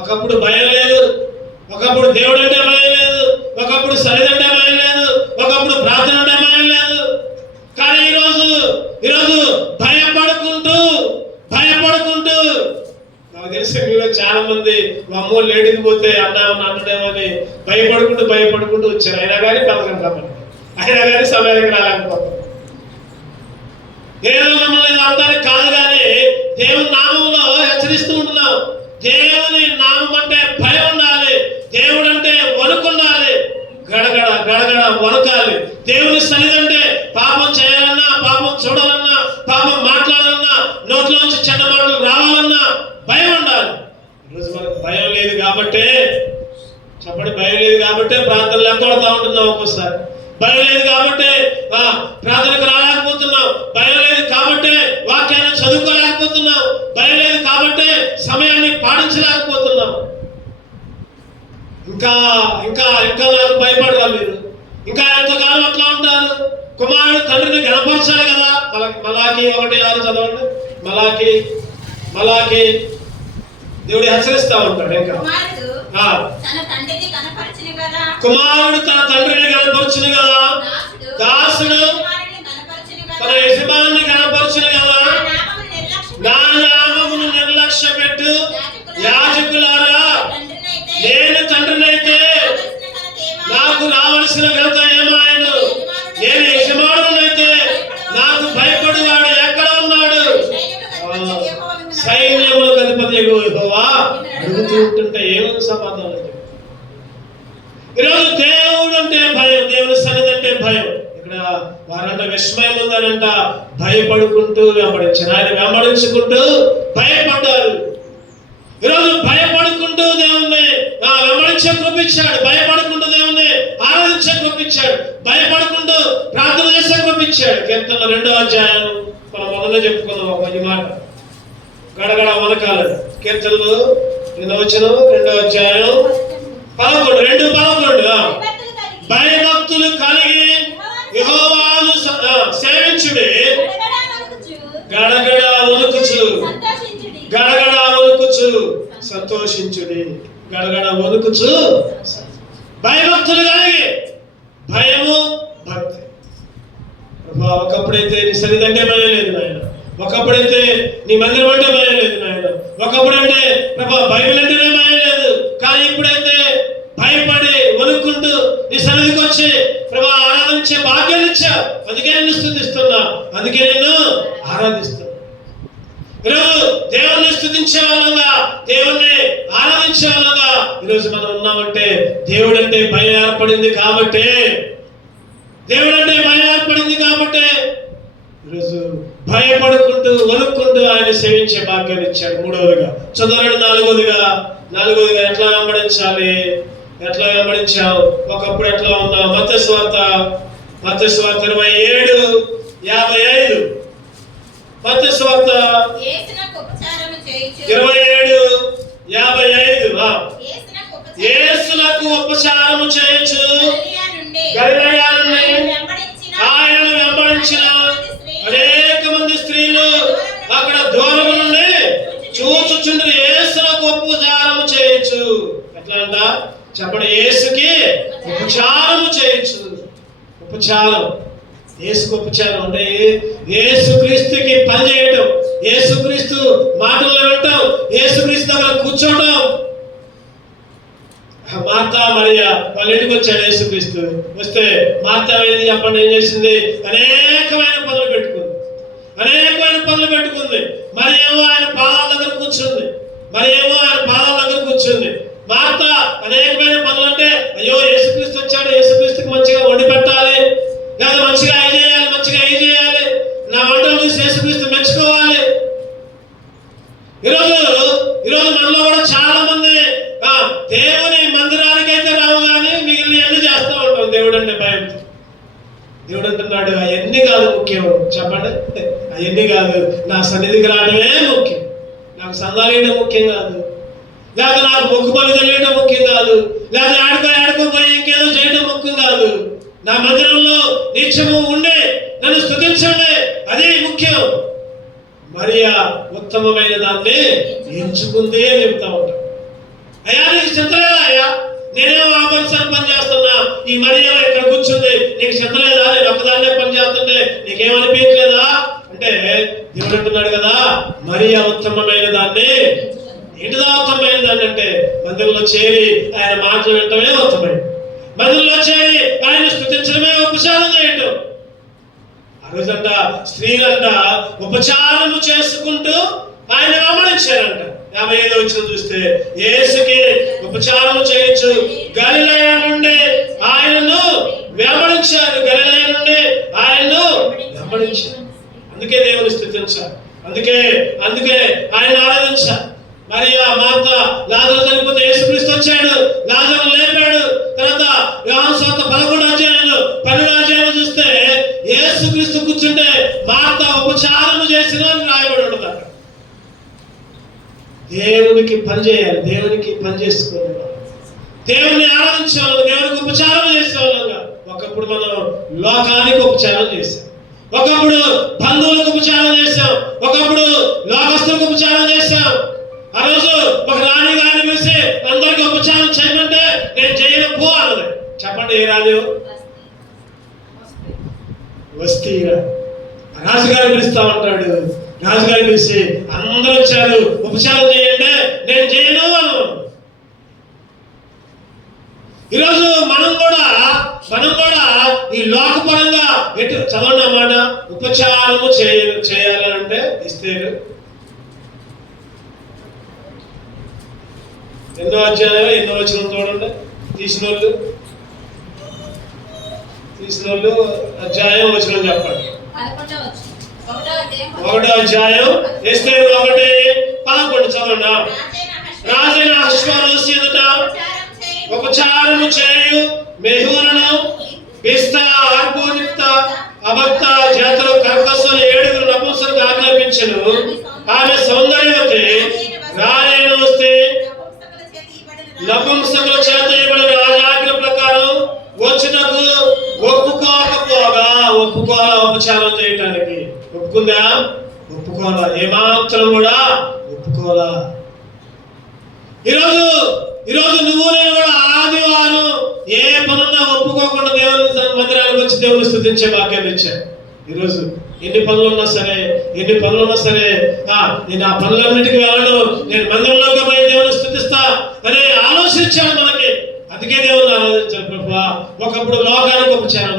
ఒకప్పుడు భయం లేదు, ఒకప్పుడు దేవుడు అంటే భయం లేదు, ఒకప్పుడు సరిదంటే భయం లేదు, ఒకప్పుడు ప్రార్థన అంటే భయం లేదు. కానీ ఈరోజు భయపడుకుంటూ నాకు తెలిసి మీలో చాలా మంది అమ్మో లేడీకి పోతే అన్నామని భయపడుకుంటూ వచ్చారు. అయినా కానీ పథకం కాబట్టి, అయినా కానీ సమయానికి రాలేకపోతాం. ఏదో మిమ్మల్ని అంటానికి కాదు, కానీ దేవుని నామంలో హెచ్చరిస్తూ ఉంటున్నాం. దేవుని నామం అంటే భయం ఉండాలి. దేవుడు అంటే వణుకుండాలి. గడగడ వణుకాలి. దేవుని సన్నిధి అంటే పాపం చేయాలన్నా, పాపం చూడాలన్నా, పాపం మాట్లాడాలన్నా, నోట్లోంచి చెడ్డ మాటలు రావాలన్నా భయం ఉండాలి. ఈరోజు మనకు భయం లేదు కాబట్టి చెప్పండి, భయం లేదు కాబట్టి ప్రార్థనలు ఎక్కడతా ఉంటున్నాం. ఒక్కోసారి భయం లేదు కాబట్టి ప్రార్థనకు రాలేకపోతున్నాం. భయం లేదు కాబట్టి వాక్యాన్ని చదువుకోలేకపోతున్నాం. భయం లేదు కాబట్టి సమయాన్ని పాటించలేకపోతున్నాం. ఇంకా నాకు భయపడరా మీరు? ఇంకా ఎంతకాలం అట్లా ఉంటారు? కుమారుడు తండ్రిని గణపరచాలి కదా. మలాకి 1:6 చదవండి. మలాకి దేవుడు హెచ్చరిస్తా ఉంటాడు. ఇంకా కుమారుడు తన తండ్రిని కనపరచును కదా, దాసుడు తన యజమాని కనపరచును కదా. నా నామమును నిర్లక్ష్య పెట్టు యాజకులారా, నేను తండ్రినైతే నాకు రావలసిన ఘనత ఏమాయను? నేను యజమానునైతే నాకు భయపడువాడు ఎక్కడ ఉన్నాడు? సైన్యములకు అధిపతి యెహోవా అడుగుతూ ఉంటుంటే ఏమని సమాధానం? ఈరోజు దేవుడు అంటే భయం, దేవుని సన్నిధి అంటే భయం. ఇక్కడ వారంట విస్మయం ఉందనంట, భయపడుకుంటూ వెంబడించారు. ఆయన వెంబడించుకుంటూ భయపడ్డారు. ఈరోజు భయపడుకుంటూ దేవుణ్ణి వెంబడించే కృపించాడు, భయపడుకుంటూ దేవుణ్ణి ఆరాధించే కృపించాడు, భయపడుకుంటూ ప్రార్థన చేసే కృపించాడు. కీర్తన 2వ అధ్యాయం మనం మొదలు చెప్పుకుందాం ఒక ఈ మాట, గడగడ వనకాల కీర్తనలు 2వ వచనం 2వ అధ్యాయం 11 భయభక్తులు కలిగి యెహోవాను సేవించుడి, గడగడ వణుకుచు గడగడ వణుకుచు సంతోషించుడి, గడగడ వణుకుచు. భయభక్తులు కలిగి, భయము భక్తి. ఒకప్పుడైతే నీ సన్నిధంటే భయం లేదు నాయన, ఒకప్పుడైతే నీ మందిరం అంటే భయం లేదు నాయన, ఒకప్పుడంటే ప్రభా బైబిల్ అంటేనే భయం లేదు. కానీ ఇప్పుడైతే భయపడి వణుక్కుంటూ నీ సన్నిధికి వచ్చి ప్రభా ఆరాధించే భాగ్యాన్ని ఇచ్చావు. అందుకే నిన్ను స్తుతిస్తున్నా, అందుకే నిన్ను ఆరాధిస్తున్నా. ఈరోజు దేవుణ్ణి స్తుతించే వాళ్ళగా, దేవుణ్ణి ఆరాధించే వాళ్ళగా ఈరోజు మనం ఉన్నామంటే దేవుడు అంటే భయం ఏర్పడింది కాబట్టి, దేవుడు అంటే భయం ఏర్పడింది కాబట్టి ఈరోజు భయపడుకుంటూ వణుక్కుంటూ ఆయన సేవించే భాగ్యాన్ని ఇచ్చాడు. మూడవదిగా చదవడం, నాలుగవదిగా ఎట్లా వెంబడించాలి, ఎట్లా వెంబడించావు, ఒకప్పుడు ఎట్లా ఉన్నావు. మత్తయి సువార్త 27:55. మత్తయి సువార్త 27:55. యేసునకు ఉపచారము చేయుచు గలిలయ నుండి ఆయనను వెంబడించిన అనేక మంది స్త్రీలు అక్కడ దూరం నుండి చూచుచుండ్రి. యేసునకు ఉపచారము చేయొచ్చు. ఎట్లా అంట చెప్పండి, యేసుకి ఉపచారము చేయొచ్చు. ఉపచారం, యేసుకు ఉపచారం అంటే యేసుక్రీస్తుకి పని చేయటం, యేసుక్రీస్తు మాటలు వినటం, యేసుక్రీస్తు దగ్గర కూర్చోవడం. మార్తా మరియా వాళ్ళ ఇంటికి వచ్చాడు యేసుక్రీస్తు. వస్తే మార్తా ఏది చెప్పండి, ఏం చేసింది? అనేకమైన పనులు పెట్టుకుంది. మరి ఏమో ఆయన పాదాల దగ్గర కూర్చుంది. మార్తా అనేకమైన పనులు అంటే, అయ్యో యేసుక్రీస్తు వచ్చాడు, యేసుక్రీస్తుకి మంచిగా వండి పెట్టాలి, లేదా మంచిగా అవి చేయాలి, నా వంటలు చూసి యేసుక్రీస్తు మెచ్చుకోవాలి. ఈరోజు మనలో కూడా చాలా మంది దేవుని మందిరానికి అయితే రావు కానీ మిగిలిన అన్ని చేస్తూ ఉంటాం. దేవుడు అంటే భయంతో. దేవుడు అంటున్నాడు, అవన్నీ కాదు ముఖ్యం. చెప్పండి, అవన్నీ కాదు, నా సన్నిధికి రావడమే ముఖ్యం. నాకు సందాలేయడం ముఖ్యం కాదు, లేదా నాకు మొక్కుబళ్ళు తెలియడం ముఖ్యం కాదు, లేదా ఆడుకోపోయి ఇంకేదో చేయడం ముఖ్యం కాదు. నా మందిరంలో నిత్యము ఉండి నన్ను స్తుతించండి, అది ముఖ్యం. మరియా ఉత్తమమైన దాన్ని ఎంచుకుందే చెప్తా ఉంటాం. అయ్యా నీకు చింతలేదా? అయ్యా నేనేమో ఆ పని చేస్తున్నా, ఈ మరియా ఇక్కడ కూర్చుంది, నీకు చింతలేదా? నేను ఒక్కదాన్నే పని చేస్తుంటే నీకేమనిపించలేదా అంటే దేవుడు అంటున్నాడు కదా, మరియా ఉత్తమమైన దాన్ని. ఏంటిదా ఉత్తమమైన దాన్ని అంటే మందిరంలో చేరి ఆయన మాటలు వినటమే ఉత్తమమైనది. మందిరంలో చేరి ఆయన స్తుతించడమే ఉపచారం చేయటం. ఆ రోజంట స్త్రీలంట ఉపచారము చేసుకుంటూ ఆయన వెంబడించారంట. 55వ వచనం చూస్తే యేసుకి ఉపచారము చేయొచ్చు, గలిలయ నుండి ఆయనను వెంబడించారు. అందుకే దేవుని స్తుతించారు, అందుకే ఆయన ఆరాధించారు. మరియా, మార్తా, లాజరు చనిపోతే యేసుక్రీస్తు వచ్చాడు, లాజరు లేపాడు. తర్వాత యోహాను సువార్త 11వ అధ్యాయంలో 12వ అధ్యాయంలో చూస్తే యేసుక్రీస్తు కూర్చుంటే మార్తా ఉపచారము చేసిన రాయబడి ఉంటుంది. అక్కడ దేవునికి పని చేయాలి, దేవునికి పని చేసుకోవాలి, దేవుని ఆరాధించే వాళ్ళం, దేవునికి ఉపచారం చేసే వాళ్ళంగా. ఒకప్పుడు మనం లోకానికి ఉపచారం చేసాం, ఒకప్పుడు బంధువులకు ఉపచారం చేసాం, ఒకప్పుడు లోకస్తులకు ఉపచారం చేసాం. ఆ రోజు ఒక రాణి గారిని పిలిచి అందరికి ఉపచారం చేయమంటే నేను చేయను పో అన్నది. చెప్పండి, ఏ రాజు? వస్తీ రాజుగారిని పిలుస్తా ఉంటాడు. రాజుగారిని పిలిచి అందరూ వచ్చారు, ఉపచారం చేయండి, నేను చేయను అను. ఈరోజు మనం కూడా ఈ లోకపరంగా ఎటు చదవండి అన్నమాట. ఉపచారము చేయాలంటే ఇస్తారు. ఎన్నో అధ్యాయాలు ఎన్నో వచనం చూడండి, తీసిన వాళ్ళు తీసిన వాళ్ళు అధ్యాయం వచనం చెప్పండి. 1వ అధ్యాయం ఎస్తేరు 1:11 చదవండి. రాజైన అహష్వేరోషు ఎదుట ఉపచారము చేయు మెహూలను బిస్తా ఆర్గోనిక్త అబక్త జాతులు కర్కస్సులు 7 నపుంసకులకు ఆజ్ఞాపించెను. ఆమె సౌందర్యవతి రాజైన వస్తే నపుంసకుల చేత ఇవ్వబడిన రాజాజ్ఞ ప్రకారం వచ్చుటకు ఒప్పుకోవాలా ఉపచారం చేయటానికి. ఒప్పుకుందా? ఒప్పుకోవాలా, ఏమాత్రం కూడా ఒప్పుకోవాలా. ఈరోజు నువ్వు నేను కూడా ఆదివారం ఏ పనున్నా ఒప్పుకోకుండా దేవుని మందిరానికి వచ్చి దేవుని స్తుతించే వాక్యాన్ని ఇచ్చాను. ఈరోజు ఎన్ని పనులు ఉన్నా సరే నేను ఆ పనులన్నిటికీ వెళ్ళను, నేను మందిరంలోకి పోయి దేవుని స్తుతిస్తా అనే ఆలోచించాను మనకి. అందుకే దేవుని ఆలోచించాను. ప్రభువా, ఒకప్పుడు లోకానికి ఉపచారం,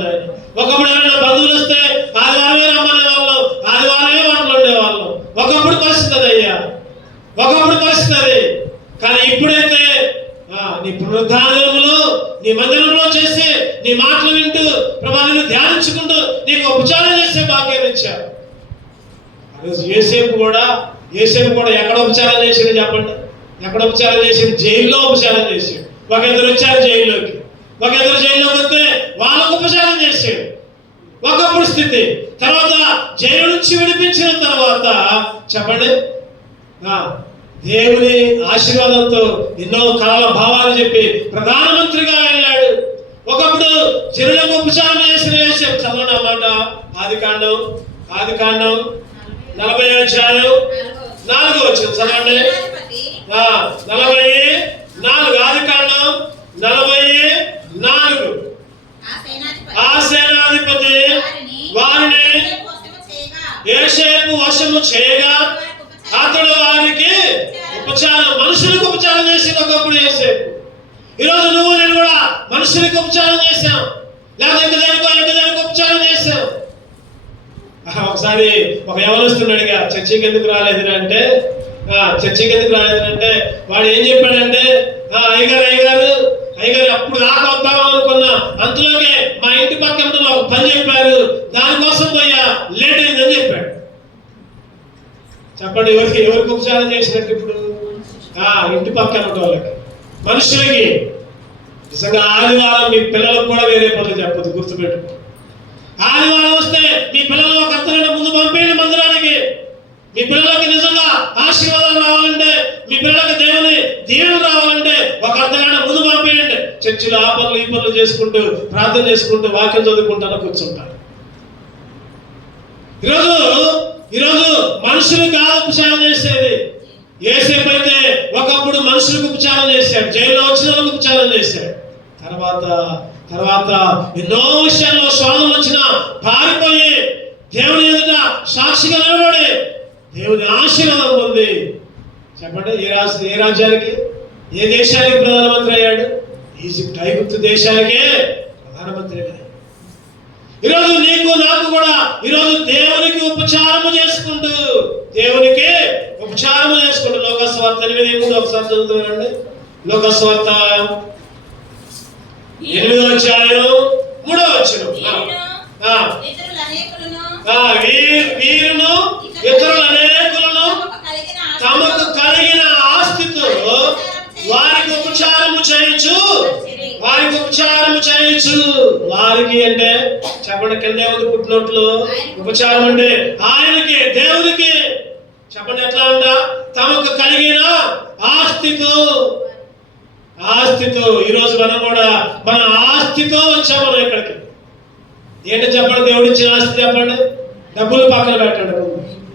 ఒకప్పుడు ఎవరైనా బంధువులు వస్తే ఆదివారమే రమ్మనే వాళ్ళం, ఆదివారమే మాట్లాడే వాళ్ళం. ఒకప్పుడు పరిస్థితి అయ్యా, ఒకప్పుడు పరిస్థితి. కానీ ఇప్పుడైతే నీ పునరుద్ధానంలో నీ మందిరంలో చేసి నీ మాటలు వింటూ ప్రభావాన్ని ధ్యానించుకుంటూ నీకు ఉపచారం చేసే భాగ్యం ఇచ్చారు. యోసేపు కూడా ఎక్కడ ఉపచారం చేసాడు చెప్పండి? ఎక్కడ ఉపచారం చేసాడు? జైల్లో ఉపచారం చేశాడు. ఒక ఇద్దరు వచ్చారు జైల్లోకి, వస్తే వాళ్ళకు ఉపచారం చేశాడు. ఒకప్పుడు స్థితి. తర్వాత జైలు నుంచి విడిపించిన తర్వాత చెప్పండి, దేవుని ఆశీర్వాదంతో ఎన్నో కళల భావాలు చెప్పి ప్రధానమంత్రిగా వెళ్ళాడు. ఒకప్పుడు జనులకు ఉపచారం చేసిన విషయం చదవండి అన్నమాట. ఆదికాండం 40వ అధ్యాయం 4వ వచనం చదవండి. 44 ఆదికాండం 44. ఆ సేనాధిపతి వారిని యోసేపు వశము చేయగా అతడు వారికి ఉపచారం, మనుషులకు ఉపచారం చేసింది ఒకప్పుడు యోసేపు. ఈరోజు నువ్వు నేను కూడా మనుషులకు ఉపచారం చేశాం, లేదా ఇంక దానికి ఉపచారం చేశాం. ఒకసారి ఒక యవనస్తుడిగా చర్చికి ఎందుకు రాలేదు అంటే వాడు ఏం చెప్పాడంటే, అయ్యగారు అప్పుడు దాకా వద్దాం అనుకున్నా, అంతలోనే మా ఇంటి పక్కన ఒక పని చెప్పారు, దానికోసం పోయా లేట్ అయిందని చెప్పాడు. చెప్పండి, ఎవరికి ఉపచారం చేసినట్టు ఇప్పుడు? ఇంటి పక్కన వాళ్ళకి, మనుషులకి. నిజంగా ఆదివారం మీ పిల్లలకు కూడా వేరే పనులు చెప్పదు, గుర్తుపెట్టు. ఆదివారం వస్తే మీ పిల్లలు ఒక అర్థగంట ముందు పంపేయండి మందిరానికి. మీ పిల్లలకి నిజంగా ఆశీర్వాదాలు రావాలంటే, మీ పిల్లలకి దేవుని దీవెనలు రావాలంటే ఒక అర్థగంట ముందు పంపేయండి. చర్చిలో ఆ పనులు ఈ పనులు చేసుకుంటూ ప్రార్థన చేసుకుంటూ వాక్యం చదువుకుంటాను కూర్చుంటారు. ఈరోజు మనుషులు కాదు ఉపచారం చేసేది. యోసేపు అయితే ఒకప్పుడు మనుషులకు ఉపచారం చేశాడు, జైల్లో వచ్చిన వాళ్ళకు ఉపచారం చేశాడు. తర్వాత ఎన్నో విషయాల్లో శోధనలు వచ్చినా పారిపోయి దేవుని ఎదుట సాక్షిగా నిలబడి దేవుని ఆశీర్వాదం పొంది. చెప్పండి, ఏ రాజ్యానికి, ఏ దేశానికి ప్రధానమంత్రి అయ్యాడు? ఐగుప్తు దేశానికే ప్రధానమంత్రి అయ్యాడు. ఈరోజు నీకు నాకు కూడా ఈరోజు దేవునికి ఉపచారము చేసుకుంటూ లోకస్వార్త 8 ఒకసారి చదువుతారండి. లోకస్వార్త 8వ అధ్యాయం 3వ వచనం. వీరును ఇతరులు అనేకులను తమకు కలిగిన ఆస్తితో వారికి ఉపచారము చేయొచ్చు. వారికి అంటే చెప్పండి, కింద ఏముంది పుట్టినట్లు ఉపచారం అంటే ఆయనకి, దేవునికి. చెప్పండి ఎట్లా అంట? తమకు కలిగిన ఆస్తితో. ఈరోజు మనం కూడా మన ఆస్తితో వచ్చాం మనం ఇక్కడికి. ఏంటో చెప్పండి, దేవుడిచ్చిన ఆస్తి చెప్పండి. డబ్బులు పక్కన పెట్టండి.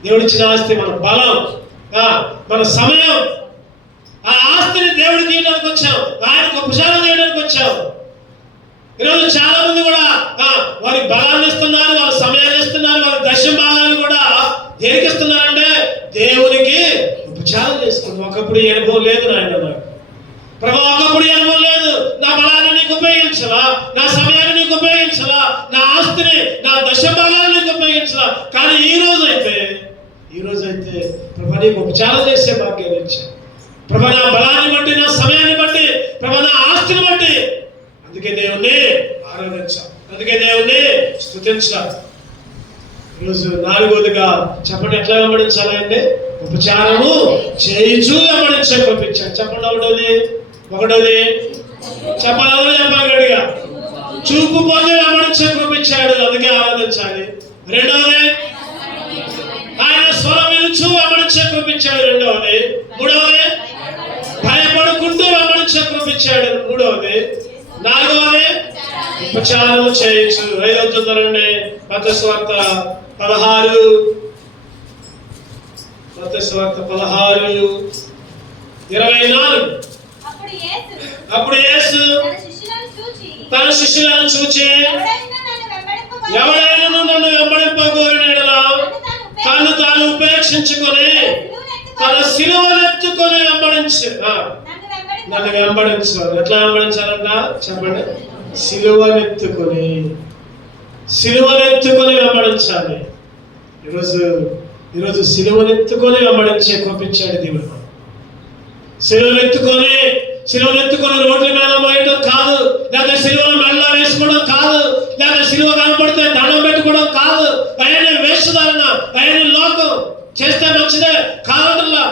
దేవుడిచ్చిన ఆస్తి మన బలం, మన సమయం. ఆ ఆస్తిని దేవుడికి ఇవ్వడానికి వచ్చాం, ఆయనకు ఉపచారం చేయడానికి వచ్చాం. ఈరోజు చాలా మంది కూడా వారి బలాన్ని ఇస్తున్నారు, వారి సమయాన్ని ఇస్తున్నారు, వారి దశభాగాన్ని కూడా దేనికి ఇస్తున్నారంటే దేవునికి ఉపచారం చేసుకుంటాం. ఒకప్పుడు ఈ అనుభవం లేదు నాయన నాకు. ప్రభు, ఒకప్పుడు ఈ అనుభవం లేదు. నా బలాన్ని నీకు ఉపయోగించలా, నా సమయాన్ని నీకు ఉపయోగించలా, నా ఆస్తిని, నా దశభాగాన్ని నీకు ఉపయోగించలా. కానీ ఈ రోజు అయితే ప్రభు నీకు ఉపచారం చేసే భాగ్యాన్ని ఇచ్చాను. ప్రభు నా బలాన్ని బట్టి, నా సమయాన్ని బట్టి, ప్రభు నా ఆస్తిని బట్టి. అందుకే దేవుణ్ణి ఆరాధించాం. అందుకే దేవుణ్ణి స్తుతించాలి. ఈరోజు నాలుగోదిగా చెప్పండి, ఎట్లా వెంబడించాలంటే ఉపచారము చేయించు వెంబడించే పంపించాడు. చెప్పండి ఒకటోది చెప్పాలి గడిగా చూపు పోతే వెంబడించే పంపించాడు, అందుకే ఆరాధించాలి. రెండవది ఆయన స్వరం వినుచు వెంబడించే పంపించాడు, రెండవది. మూడవది భయపడుకుంటూ వెంబడించే పంపించాడు, మూడవది. నాలుగవది ఉపచారం చేయొచ్చు. ఐదవ చూద్దారండి, మత్తయి సువార్త 16:24. అప్పుడు యేసు తన శిష్యులను చూచి, ఎవడైనా నన్ను వెంబడింపగోరిన యెడల తను తాను ఉపేక్షించుకొని తన సిలువనెత్తుకొని నన్ను వెంబడించాలి. ఎట్లా వెంబడించాలంట చెప్పండి, సిలువనెత్తుకొని వెంబడించాలి. ఈరోజు సిలువనెత్తుకొని వెంబడించే పంపించాడు దేవుడు. సిలువనెత్తుకొని రోడ్ల మీద పోయడం కాదు, లేదా సిలువను మెల్ల వేసుకోవడం కాదు, లేదా సిలువ కనపడితే దండం పెట్టుకోవడం కాదు. ఆయన వేషధారణ, ఆయన లోకం చేస్తే మంచిదే కాదల్లా.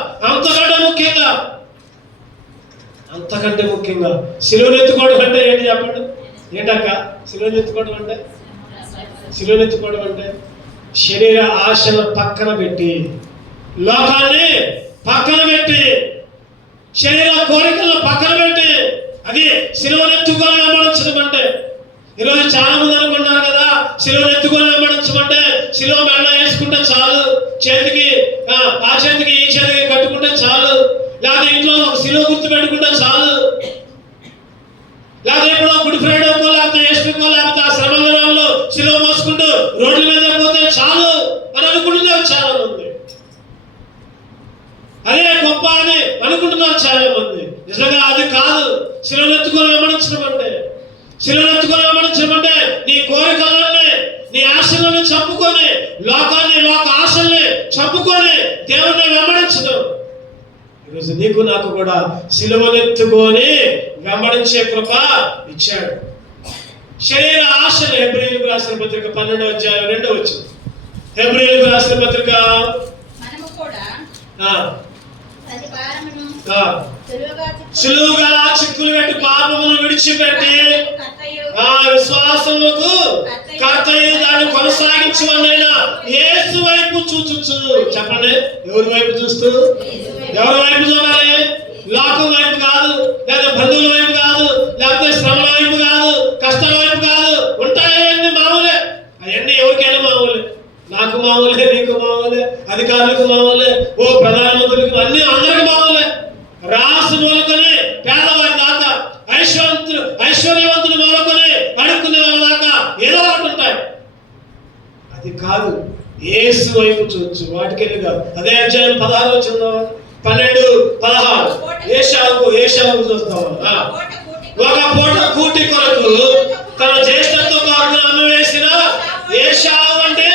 అంతకంటే ముఖ్యంగా సిలువనెత్తుకోవడం అంటే ఏంటి చెప్పండి? ఏంటక్క సిలువనెత్తుకోవడం అంటే శరీర ఆశల పక్కన పెట్టి, లోకాన్ని పక్కన పెట్టి, శరీర కోరికలను పక్కన పెట్టి, అది సిలువనెత్తుకొని వెంబడించడం అంటే. ఈరోజు చాలా మంది అనుకుంటున్నారు కదా, సిలువనెత్తుకొని వెంబడించమంటే సిలువ మెడ వేసుకుంటే చాలు, చేతికి ఆ చేతికి ఈ చేతికి కట్టుకుంటే చాలు, లేదా ఇంట్లో ఒక సిలువ గుర్తు పెట్టుకుంటే చాలు, లేదా ఇప్పుడు గుడ్ ఫ్రైడేకో లేకపోతే ఈస్టర్కో లేకపోతే ఆ శ్రమదినాల్లో సిలువ మోసుకుంటూ రోడ్ల మీద పోతే చాలు అని అనుకుంటున్నారు చాలా మంది. అదే గొప్ప అని అనుకుంటున్నారు చాలా మంది. నిజంగా అది కాదు. సిలువనెత్తుకొని వెంబడించడం అంటే నీ కోరికలన్నీ, నీ ఆశలను చంపుకొని, లోక ఆశల్ని చంపుకొని దేవుణ్ణి వెంబడించడం. ఈరోజు నీకు నాకు కూడా సిలువనెత్తుకొని వెంబడించే కృప ఇచ్చాడు. శరీర ఆశలు హెబ్రీయులకు రాసిన పత్రిక 12:2. హెబ్రీయులకు రాసిన పత్రిక సులువుగా చిక్కులు పెట్టి పాపమును విడిచిపెట్టి విశ్వాసముకు కర్తయు దాన్ని కొనసాగించమనైనా యేసు వైపు చూచుచు. చెప్పండి, ఎవరి వైపు చూస్తూ? ఎవరి వైపు చూడాలి? లోకం వైపు కాదు, లేదా బంధువుల వైపు కాదు, లేకపోతే శ్రమల వైపు కాదు, కష్టాల వైపు కాదు. ఉంటాయన్నీ మామూలే, అవన్నీ ఎవరికైనా మామూలే. నాకు మామూలే, నీకు మామూలే, అధికారులకు మామూలే, ఓ ప్రధానమంత్రులకు, అన్ని అందరికి మామూలే. రాసు మొదలుకొని పేదవారి దాకా, ఐశ్వర్యవంతులు మొదలుకొని అడుక్కునే వాళ్ళ దాకా ఏదో ఒకటి ఉంటాయి. అది కాదు, యేసు వైపు చూడొచ్చు, వాటికెళ్ళి కాదు. అదే అధ్యాయం 16 వచ్చిందా, 12:16. ఏషావుకు చూస్తాం. ఒక పూట కూటి కొరకు తన జ్యేష్ఠత్వ కాకును అమ్మివేసిన ఏషావు అంటే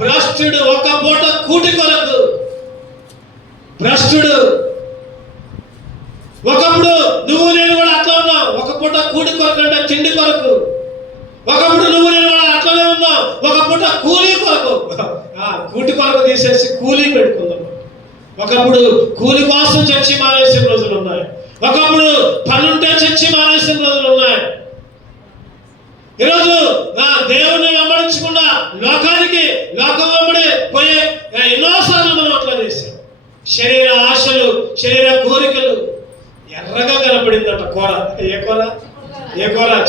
భ్రష్టుడు. ఒక పూట కూటి కొరకు భ్రష్టుడు. ఒకప్పుడు నువ్వు నేను కూడా అట్లా ఉన్నావు. ఒక పూట కూటి కొరకు అంటే తిండి కొరకు. ఒకప్పుడు నువ్వు నేను కూడా అట్లనే ఉన్నావు. ఒక పూట కూలీ కొరకు, కూటి కొరకు తీసేసి కూలీ పెట్టుకుందాం. ఒకప్పుడు కూలి కోసం చర్చి మానేసిన రోజులు ఉన్నాయి. ఒకప్పుడు పనుంటే చర్చి మానేసిన రోజులు ఉన్నాయి. ఈరోజు దేవుని వెంబడించకుండా లోకం వెంబడి పోయే ఎన్నోసార్లు మనం అట్లా చేశాం. శరీర ఆశలు, శరీర కోరికలు. ఎర్రగా కనపడిందట కూర. ఏ కూర?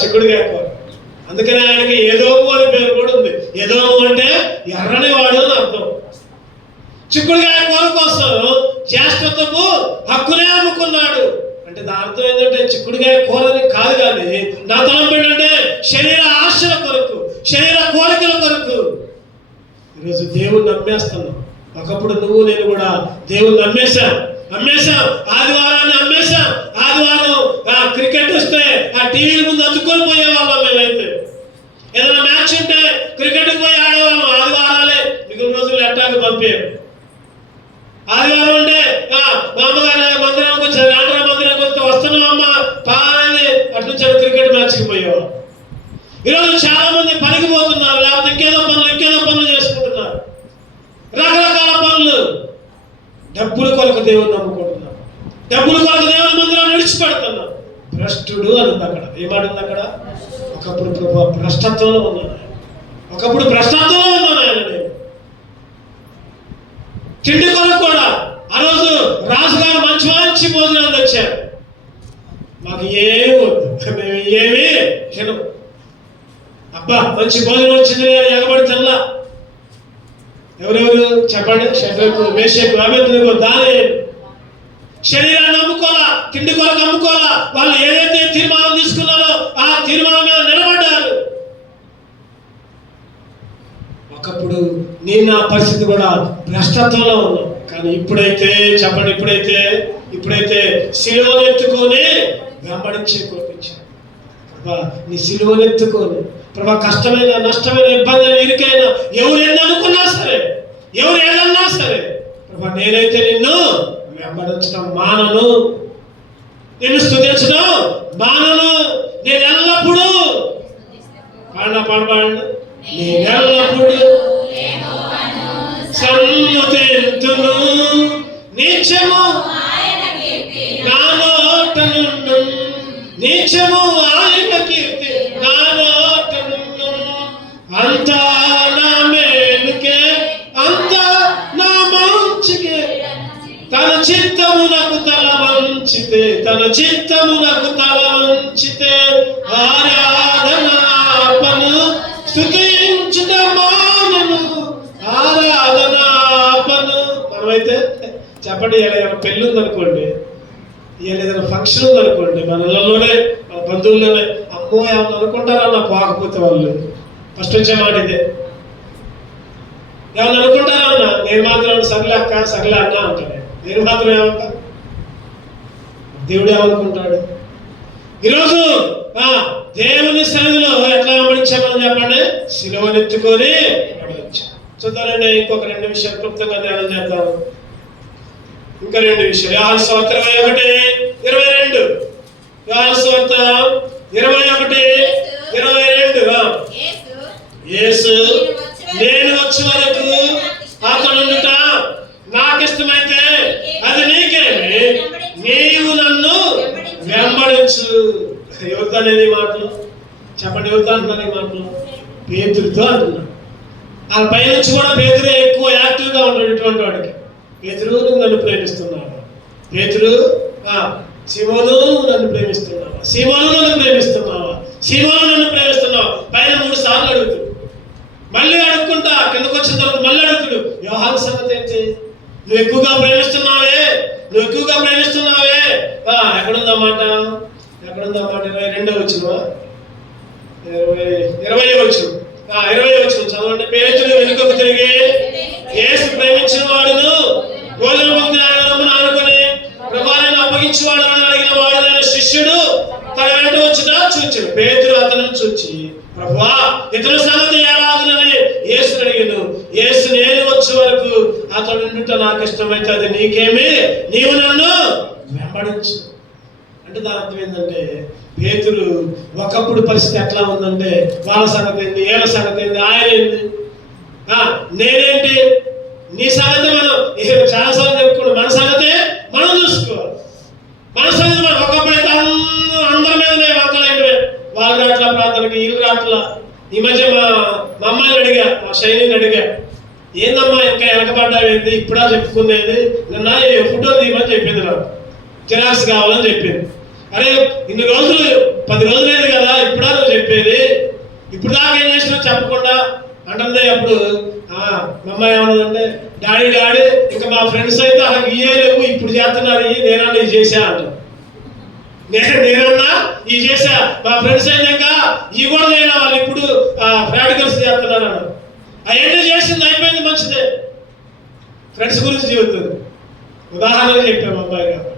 చిక్కుడుకాయ కూర. అందుకని ఆయనకి ఏదోము అని పేరు కూడా ఉంది. ఏదోము అంటే ఎర్రని వాడు అని అర్థం. చిక్కుడుకాయ కూర కోసం జ్యేష్ఠత్వపు హక్కునే అమ్ముకున్నాడు అంటే దాని అర్థం ఏంటంటే చిక్కుడుకాయ కూరని కాదు, కానీ నా తలంపు ఏంటంటే శరీర ఆశల కొరకు, శరీర కోరికల కొరకు. ఈరోజు దేవుణ్ణి నమ్మేస్తున్నాం. ఒకప్పుడు నువ్వు నేను కూడా దేవుణ్ణి నమ్మేశాం. ఆదివారాన్ని అమ్మేశాం. ఆదివారం క్రికెట్ వస్తే ఆ టీవీల ముందు అతుక్కొని పోయేవాళ్ళం. మేమైతే ఏదైనా మ్యాచ్ ఉంటే క్రికెట్కి పోయి ఆడేవాళ్ళం. ఆదివారాలే మిగిలిన రోజులు ఎట్టాకు పంపారు. ఆదివారం అంటే మా అమ్మగారు మందిరానికి వచ్చారు, ఆంధ్ర మందిరానికి వస్తే వస్తున్నాం అమ్మ పాలని అటు నుంచి క్రికెట్ మ్యాచ్కి పోయేవాళ్ళం. ఈరోజు చాలా మంది పనికి పోతున్నారు, లేకపోతే ఇంకేదో పనులు చేసుకుంటున్నారు, రకరకాల పనులు. డబ్బుల కొరకు దేవుని నమ్ముకుంటున్నారు, డబ్బుల కొరకు దేవుని మందిరాన్ని విడిచిపెడుతున్నారు. భ్రష్టుడు అనుంది అక్కడ. ఏమాడుంది అక్కడ? ఒకప్పుడు భ్రష్టత్వంలో ఉన్నాను, ఒకప్పుడు భ్రష్టత్వంలో ఉన్నాను ఆయన. నేను తిండి కొరకు కూడా ఆ రోజు రాజుగారు మంచి భోజనాలు తెచ్చారు. మాకు ఏమి వద్దు, మేము ఏమి తినం. అబ్బా మంచి భోజనం వచ్చింది అని ఎగబడి తెల్లా. ఎవరెవరు చెప్పండి? షడ్రకు, మేషకు, అబేద్నెగో, దానియేలు శరీరాన్ని అమ్ముకోవాలా, తిండి కొరకు అమ్ముకోవాలా. వాళ్ళు ఏదైతే తీర్మానం తీసుకున్నారో ఆ తీర్మానం మీద నిలబడ్డారు. ఒకప్పుడు నేను నా పరిస్థితి కూడా భ్రష్టత్వంలో ఉన్నాను. కానీ ఇప్పుడైతే చెప్పండి, ఇప్పుడైతే సిలువనెత్తుకొని వెంబడించే కోపించాను. ప్రభా నీ సిలువనెత్తుకొని, ప్రభా కష్టమైన, నష్టమైన, ఇబ్బంది అయిన, ఇరుకైనా, ఎవరు ఎన్ని అనుకున్నా సరే, ఎవరు ఏదన్నా సరే, ప్రభా నేనైతే నిన్ను వెంబడించడం మానను, నిన్ను స్తుతించడం మానను. నేను ఎల్లప్పుడూ పాడండి, నేనెల్లప్పుడు సన్నుతింతును నిత్యము నా నోట నుండు, నిత్యము ఆయన కీర్తి నా నోట నుండు. అంతా నా మేలుకే, అంతా నా మంచికే, తన చిత్తమునకు తల వంచితే ఆరాధనాపను స్తుతించుట మానను, ఆరాధనాపను. మనమైతే చెప్పండి, ఏదైనా పెళ్ళి ఉందనుకోండి, ఏదైనా ఫంక్షన్ ఉందనుకోండి, మన ఇళ్ళలోనే, మన బంధువుల్లోనే, అమ్మో ఏమన్నా అనుకుంటారా నాకు పోకపోతే వాళ్ళు ఫస్ట్ వచ్చే మాట ఇదే. ఏమన్నా అనుకుంటారా అన్న, నేను మాత్రం సగలే అక్క అంటాను. నేను మాత్రం ఏమంటా? దేవుడు ఏమనుకుంటాడు? ఈరోజు దేవుని సన్నిధిలో ఎట్లా వెంబడించామని చెప్పండి? సిలువనెత్తుకొని వెంబడించాం. చూద్దానండి, ఇంకొక 2 విషయాలు క్లుప్తంగా ధ్యానం చేద్దాం. ఇంకా 2 విషయాలు. యోహాను సువార్త 21:22. యోహాను సువార్త 21:22. యేసు నేను వచ్చే వరకు అతనుండుట నాకిష్టమైతే అది నీకేమి, నీవు నన్ను వెంబడించు. ఎవరితో అనేది మాటలు చెప్పండి? ఎవరితో అంటున్నారు ఈ మాటలు? పేతురుతో అంటున్నాడు. ఆ పైనుంచి కూడా పేతురే ఎక్కువ యాక్టివ్గా ఉంటాడు ఇటువంటి వాడికి. పేతురు నువ్వు నన్ను ప్రేమిస్తున్నావు, పేతురు సీమోను నన్ను ప్రేమిస్తున్నావా, సీమోను నన్ను ప్రేమిస్తున్నావా. పైన 3 సార్లు అడుగుతాడు, మళ్ళీ అడుక్కుంటా కిందకు వచ్చిన తర్వాత మళ్ళీ అడుగుతాడు, యోహాను సంగతి ఏంటి? నువ్వు ఎక్కువగా ప్రేమిస్తున్నావే. ఎక్కడుందన్నమాట? 22వ వచనం, 20వ వచనం చదవండి. పేతురు వెనుకకు తిరిగి యేసు ప్రేమించిన వాడును భోజన భక్తి అనుకుని ప్రభావాన్ని అప్పగించేవాడు అని అడిగిన వాడు శిష్యుడు తన వెంట వచ్చినా చూచాడు. పేతురు అతను చూచి, ప్రభువా ఇతర సంగతి ఎలాగునని యేసుని అడిగాను. యేసు నేను వచ్చే వరకు అతడు నాకు ఇష్టమైతే అది నీకేమి, నీవు నన్ను వెంబడించు. అంటే దాని అర్థం ఏంటంటే, పేతురు ఒకప్పుడు పరిస్థితి ఎట్లా ఉందంటే, వాళ్ళ సంగతి ఏంది, ఏళ్ళ సంగతి ఏంది, ఆయన ఏంది, నేనేంటి, నీ సంగతి మనం చాలాసార్లు చెప్పుకోండి. మన సంగతే మనం చూసుకోవాలి. మన సంగతి మనం ఒకప్పుడైతే అందరి మీదనే వంకలైనవే. వాళ్ళు రాట్ల ప్రార్థనకి, వీళ్ళు రాట్ల. ఈ మధ్య మా అమ్మాయిని అడిగా, మా శైలిని అడిగా, ఏందమ్మా ఇంకా వెనకబడ్డావేంది, ఇప్పుడా చెప్పుకునేది, నిన్న ఫోటో తీయమని చెప్పింది, నాకు జిరాక్స్ కావాలని చెప్పింది. అరే ఇన్ని రోజులు 10 రోజులేదు కదా, ఇప్పుడా నువ్వు చెప్పేది, ఇప్పుడు దాకా ఏం చేసినావు చెప్పకుండా అంటుంది. అప్పుడు మా అమ్మాయి ఏమన్నదంటే, డాడీ ఇంకా మా ఫ్రెండ్స్ అయితే అలా ఇయ్యలేవు, ఇప్పుడు చేస్తున్నారు, నేనన్నా ఇది చేసా అంట. నేనన్నా ఇది చేసా, మా ఫ్రెండ్స్ అయినాక ఇవి కూడా చేయడం, వాళ్ళు ఇప్పుడు ప్రాక్టికల్స్ చేస్తున్నారు అన్నారు. అవన్నీ చేసింది అయిపోయింది, మంచిదే. ఫ్రెండ్స్ గురించి చెబుతుంది, ఉదాహరణ చెప్పాము అబ్బాయి గారు.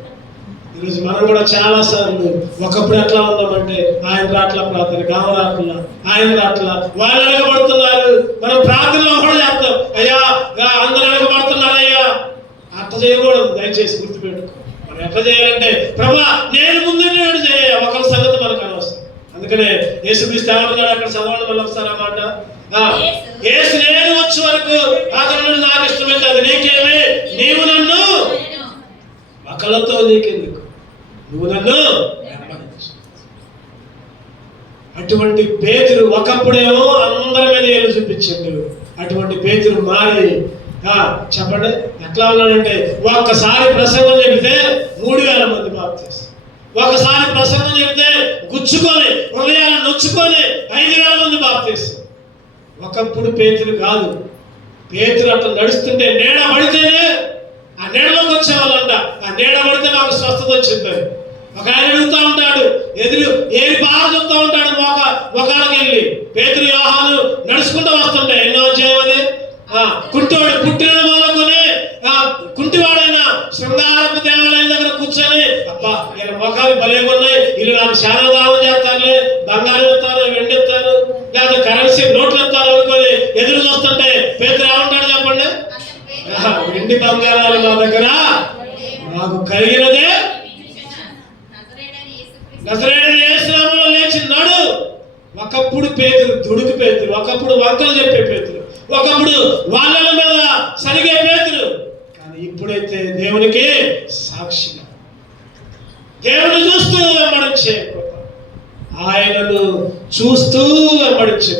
ఈరోజు మనం కూడా చాలా సార్లు ఒకప్పుడు ఎట్లా ఉన్నామంటే, ఆయన రాట్ల ప్రార్థన, రాట్ల, ఆయన రాట్ల, వాళ్ళు వెనకబడుతున్నారు. మనం ప్రార్థనలో కూడా చెప్తాం, అయ్యా అందరూ వెనకబడుతున్నారు అయ్యా. అట్లా చేయకూడదు, దయచేసి గుర్తుపెట్టుకో. మనం ఎట్లా చేయాలంటే, ప్రభా నేను ముందు చేయ, ఒకరి సంగతి మనకు అనవసరం. అందుకనే యేసుక్రీస్తు ఏమంటున్నాడు అక్కడ చదవండి మళ్ళీ ఒకసారి ఆ మాట. యేసు నేను వచ్చే వరకు అతను నాకు ఇష్టమైతే అది నీకేమి, నీవు నన్ను ఒకళ్ళతో నీకెందుకు, నువ్వు నన్ను. అటువంటి పేతురు ఒకప్పుడేమో అందరి మీద ఏళ్ళు చూపించిండు. అటువంటి పేతురు మారి చెప్పండి ఎట్లా ఉన్నాడంటే ఒక్కసారి ప్రసంగం చెబితే 3000 మంది బాప్తిస్తారు. ఒకసారి ప్రసంగం చెబితే గుచ్చుకొని హృదయాలను నొచ్చుకొని 5000 మంది బాప్తిస్తారు. ఒకప్పుడు పేతురు కాదు. పేతురు అట్లా నడుస్తుంటే నీడ పడితేనే ఆ నీడలోకి వచ్చేవాళ్ళంట. ఆ నీడ పడితే నాకు స్వస్థత వచ్చింది. ఒక ఆయన అడుగుతూ ఉంటాడు, ఎదురు ఏది బాగా చూస్తూ ఉంటాడు మొఖానికి వెళ్ళి. పేతురు యోహాను నడుచుకుంటూ వస్తుంటే ఎన్నో అధ్యాయం కుంటోడు పుట్టిన మొదలుకొని కుంటివాడైన శృంగారపు దేవాలయం దగ్గర కూర్చొని అబ్బా ఇలా మొఖాలు భలేగున్నాయి, వీళ్ళు నాకు చాలా దానం చేస్తారులే, బంగారం ఎత్తారు, వెండి ఎత్తారు, లేదా కరెన్సీ నోట్లు ఎత్తారు అనుకొని ఎదురు చూస్తుంటే పేతురు ఏమంటాడు చెప్పండి, వెండి బంగారాలు నా దగ్గర నాకు కలిగినదే నజరేయుడైన యేసు నామములో లేచి నడు. ఒకప్పుడు పేతురు దుడుకు పేతురు, ఒకప్పుడు వంకలు చెప్పే పేతురు, ఒకప్పుడు వాళ్ళ మీద సరిగే పేతురు. కానీ ఇప్పుడైతే దేవునికి సాక్షిగా దేవుని చూస్తూ వెంబడించే, ఆయనను చూస్తూ వెంబడించే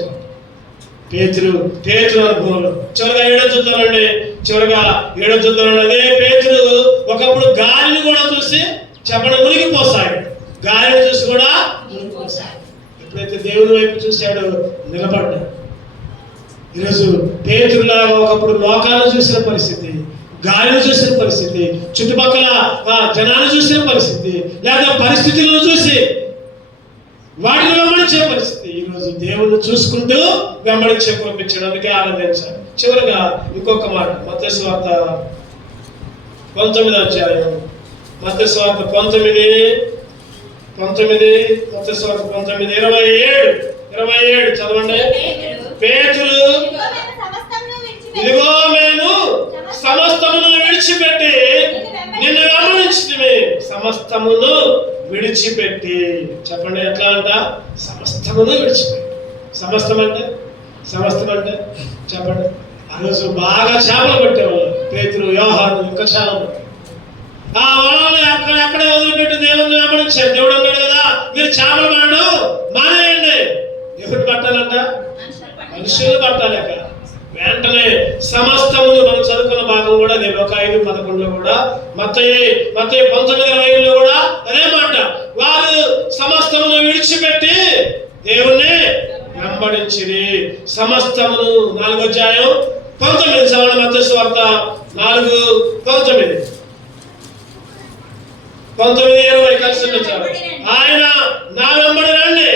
పేతురు అనుభవంలో చివరిగా 7వ చూద్దామండి. చివరిగా 7వ చూద్దామండి. అదే పేతురు ఒకప్పుడు గాలిని కూడా చూసి చెప్పడం మునిగిపోసాడు. గాలిని చూసి కూడా మునిగిపోసాడు. ఎప్పుడైతే దేవుని వైపు చూశాడో నిలబడ్డాడు. ఈరోజు పేతురులాగా ఒకప్పుడు లోకాలను చూసిన పరిస్థితి, గాలిని చూసిన పరిస్థితి, చుట్టుపక్కల జనాన్ని చూసిన పరిస్థితి, లేదా పరిస్థితులను చూసి వాటిని వెంబడించే పరిస్థితి. ఈరోజు దేవుణ్ణి చూసుకుంటూ వెంబడించే పంపించడానికి ఆనందించాలి. చివరిగా ఇంకొక మాట, మత్తయి సువార్త 19వ అధ్యాయం, మత్తయి సువార్త 19, మత్తయి సువార్త 19:27 చదవండి. పేతురు ఇదిగో మేము సమస్తమును విడిచిపెట్టి నిన్ను వెంబడించితిమి. సమస్తమును విడిచిపెట్టి చెప్పండి ఎట్లా అంట, సమస్తమును విడిచిపెట్టి. సమస్తం అంటే చెప్పండి. ఆ రోజు బాగా చేపలు పట్టేవాళ్ళు పేతురు, యోహాను, ఇంకా చాలా మంది. ఆ వలలు అక్కడే వదిలిపెట్టి దేవుని వెంబడించారు. దేవుడు అన్నాడు కదా, మీరు చేపలు పడడం మానేయండి. ఎవరిని పట్టాలంట, మనుషులు పట్టాలి. అక్కడ వెంటనే సమస్తమును మనం చదువుకున్న భాగం కూడా అదే. 5:11 కూడా, మత్తయి 19:20 కూడా అదే మాట. వారు సమస్తమును విడిచిపెట్టి దేవుణ్ణి వెంబడించిరి. సమస్తమును 4వ అధ్యాయం 19 చదవండి. మత్తయి సువార్త 4:19, 19:20 కలిసి వచ్చారు. ఆయన నా వెంబడి రండి,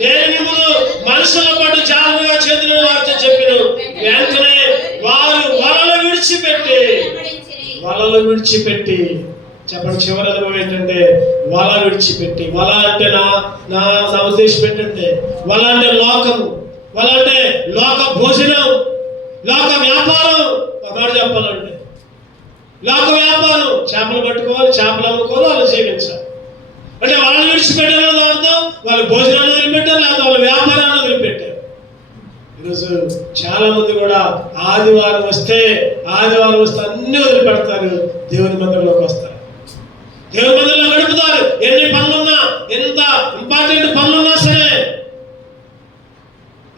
నేను మిమ్మల్ని మనుషుల పాటు జాగ్రత్తగా చేతుల వారితో చెప్పిన. వెంటనే వారు వలలు విడిచిపెట్టి చెప్పండి. చివరి అనుభవం ఏంటంటే వల విడిచిపెట్టి. వల అంటే నా ఉద్దేశం ఏంటంటే వల అంటే లోకము, వల అంటే లోక భోజనం, లోక వ్యాపారం. ఒకటి చెప్పాలంటే లోక వ్యాపారం, చేపలు పట్టుకోవాలి, చేపలు అమ్ముకోవాలి, వాళ్ళు జీవించాలి. అంటే వాళ్ళని విడిచిపెట్టారు అర్థం, వాళ్ళ భోజనాన్ని వదిలిపెట్టారు, లేదా వాళ్ళ వ్యాపారాన్ని వదిలిపెట్టారు. ఈరోజు చాలా మంది కూడా ఆదివారం వస్తే అన్ని వదిలిపెడతారు, దేవుని మందిరంలోకి వస్తారు, దేవుని మందిరంలో గడుపుతారు. ఎన్ని పనులున్నా, ఎంత ఇంపార్టెంట్ పనులున్నా సరే.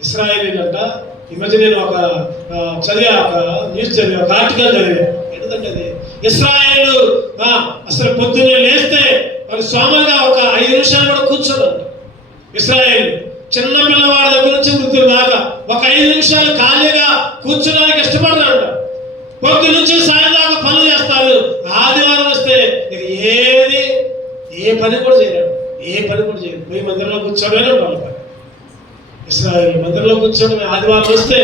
ఇశ్రాయేలీలంట, ఈ మధ్య నేను ఒక న్యూస్ చదివా, ఒక ఆర్టికల్ చదివా. ఏంటంటే అది ఇశ్రాయేలు అసలు పొద్దున్నే లేస్తే వాళ్ళు సోమరుగా ఒక 5 నిమిషాలు కూడా కూర్చోదంట. ఇశ్రాయేలు చిన్న పిల్లవాడి దగ్గర నుంచి వృద్ధుల దాకా ఒక 5 నిమిషాలు ఖాళీగా కూర్చోడానికి ఇష్టపడతారంట. పొద్దు నుంచి సాయం దాకా పనులు చేస్తారు. ఆదివారం వస్తే ఏ పని కూడా చేయరు. పోయి మందిరంలో కూర్చోవడమే వాళ్ళ పని. ఇశ్రాయేలు మందిరంలో కూర్చోవడమే. ఆదివారం వస్తే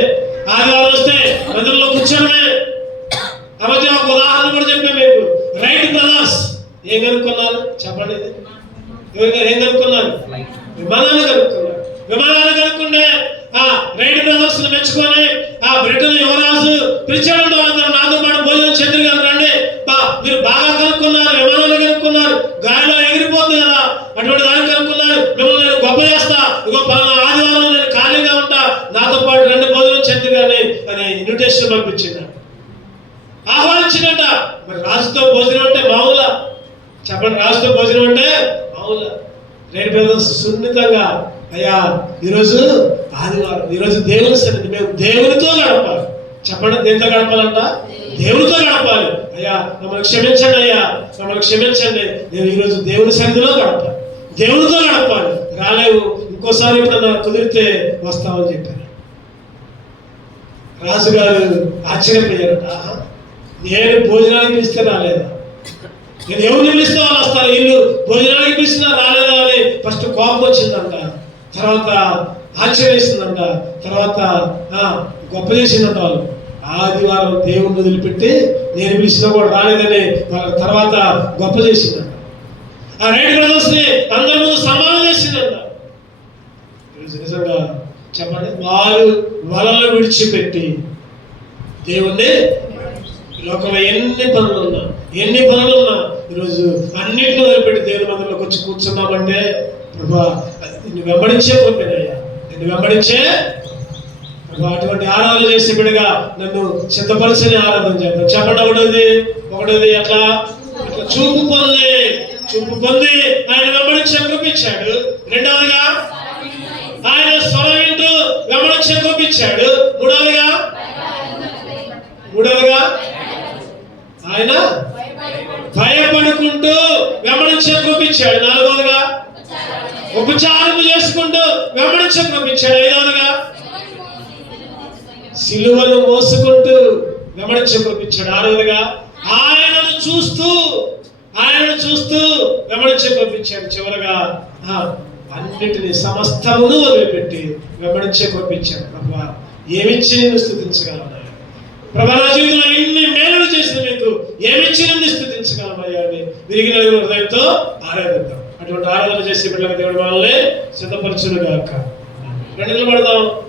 మందిరంలో కూర్చోవడమే. ఆ మధ్య ఒక ఉదాహరణ కూడా చెప్పాను మీకు. రైట్ బ్రదర్స్ ఏం కనుక్కున్నారు చెప్పండి? ఏం కనుక్కున్నారు? విమానాన్ని కనుక్కుంటే రైట్ బ్రదర్స్ మెచ్చుకొని బ్రిటన్ యువరాజు పిలిచాడు. నాతో పాటు భోజనం చంద్ర గారు రండి, మీరు బాగా కనుక్కున్నారు, విమానాలు కనుక్కున్నారు, గాలిలో ఎగిరిపోతుంది కదా, అటువంటి దాన్ని కనుక్కున్నారు, మిమ్మల్ని నేను గొప్ప చేస్తాను ఇగో పలానా ఆదివారం నేను ఖాళీగా ఉంటా, నాతో పాటు రండి భోజనం చేద్దు కానీ అని ఇన్విటేషన్ పంపించింది, ఆహ్వానించిందంట. మరి రాజుతో భోజనం అంటే మామూలా? చెప్పండి, రాజుతో భోజనం అంటే మామూలా? రైట్ బ్రదర్స్, సున్నితంగా అయ్యా ఈరోజు ఆదివారం, ఈరోజు దేవుని సన్నిధి, మేము దేవునితో గడపాలి. చెప్పండి, దేనితో గడపాలంట? దేవునితో గడపాలి. అయ్యా మమ్మల్ని క్షమించండి, అయ్యా మమ్మల్ని క్షమించండి, నేను ఈరోజు దేవుని సన్నిధిలో గడపాలి, దేవునితో గడపాలి. రాలేవు, ఇంకోసారి ఇప్పుడు కుదిరితే వస్తామని చెప్పారు. రాజుగారు ఆశ్చర్యపోయారట. నేను భోజనానికి పిలిస్తే రాలేదా? నేను ఎవరిని పిలిస్తే వాళ్ళు వస్తారు, వీళ్ళు భోజనానికి పిలిచినా రాలేదా అని ఫస్ట్ కోపం వచ్చిందంట, తర్వాత ఆశ్చర్యేసిందంట, తర్వాత గొప్ప చేసిందంట. వాళ్ళు ఆదివారం దేవుణ్ణి వదిలిపెట్టి నేను పిలిచినా కూడా రాలేదని వాళ్ళ తర్వాత గొప్ప చేసిందంట. ఆ రైట్ బ్రదర్స్ ని అందరి ముందు సమానం చేసిందంట. నిజంగా చెప్పండి, వారు వలలు విడిచిపెట్టి దేవుణ్ణి, లోకంలో ఎన్ని పనులున్నా ఈరోజు అన్నింటిని వదిలిపెట్టి దేవుని మందిరంలోకి వచ్చి కూర్చున్నామంటే, ప్రభా నిన్ను వెంబడించే కోరికనయ్యా, నిన్ను వెంబడించే ప్రభా, అటువంటి ఆరాధన చేసే బిడ్డగా నన్ను సిద్ధపరచని ఆరాధన చేద్దాం. చెప్పండి, ఒకటోది అట్లా చూపు పొంది ఆయన వెంబడించే కృపించాడు. రెండవదిగా ఆయన స్వరం వింటూ వెంబడించే కృపించాడు. మూడవదిగా ఆయన భయపడుకుంటూ వెంబడించే కృపించాడు. నాలుగవదిగా ఉపచారం చేసుకుంటూ వెంబడించే కృపించాడు. ఐదవదిగా సిలువను మోసుకుంటూ వెంబడించే కృపించాడు. ఆరవదిగా ఆయనను చూస్తూ వెంబడించే కృపించాడు. చివరగా అన్నిటినీ సమస్తమును వదిలిపెట్టి వెంబడించే కృపించాడు. ప్రభా, ఏమిచ్చి నిన్ను స్తుతించగలను? ప్రభా, నా జీవితంలో ఇన్ని మేలు చేసిన మీకు ఏమిచ్చి నిన్ను స్తుతించగలమయ్యా అని విరిగిన హృదయంతో ఆరాధిద్దాం. అటువంటి ఆరాధన చేసే బిడ్డలకు దేవుడు మనల్ని సిద్ధపరచును గాక. రెండు నిలబడదాం.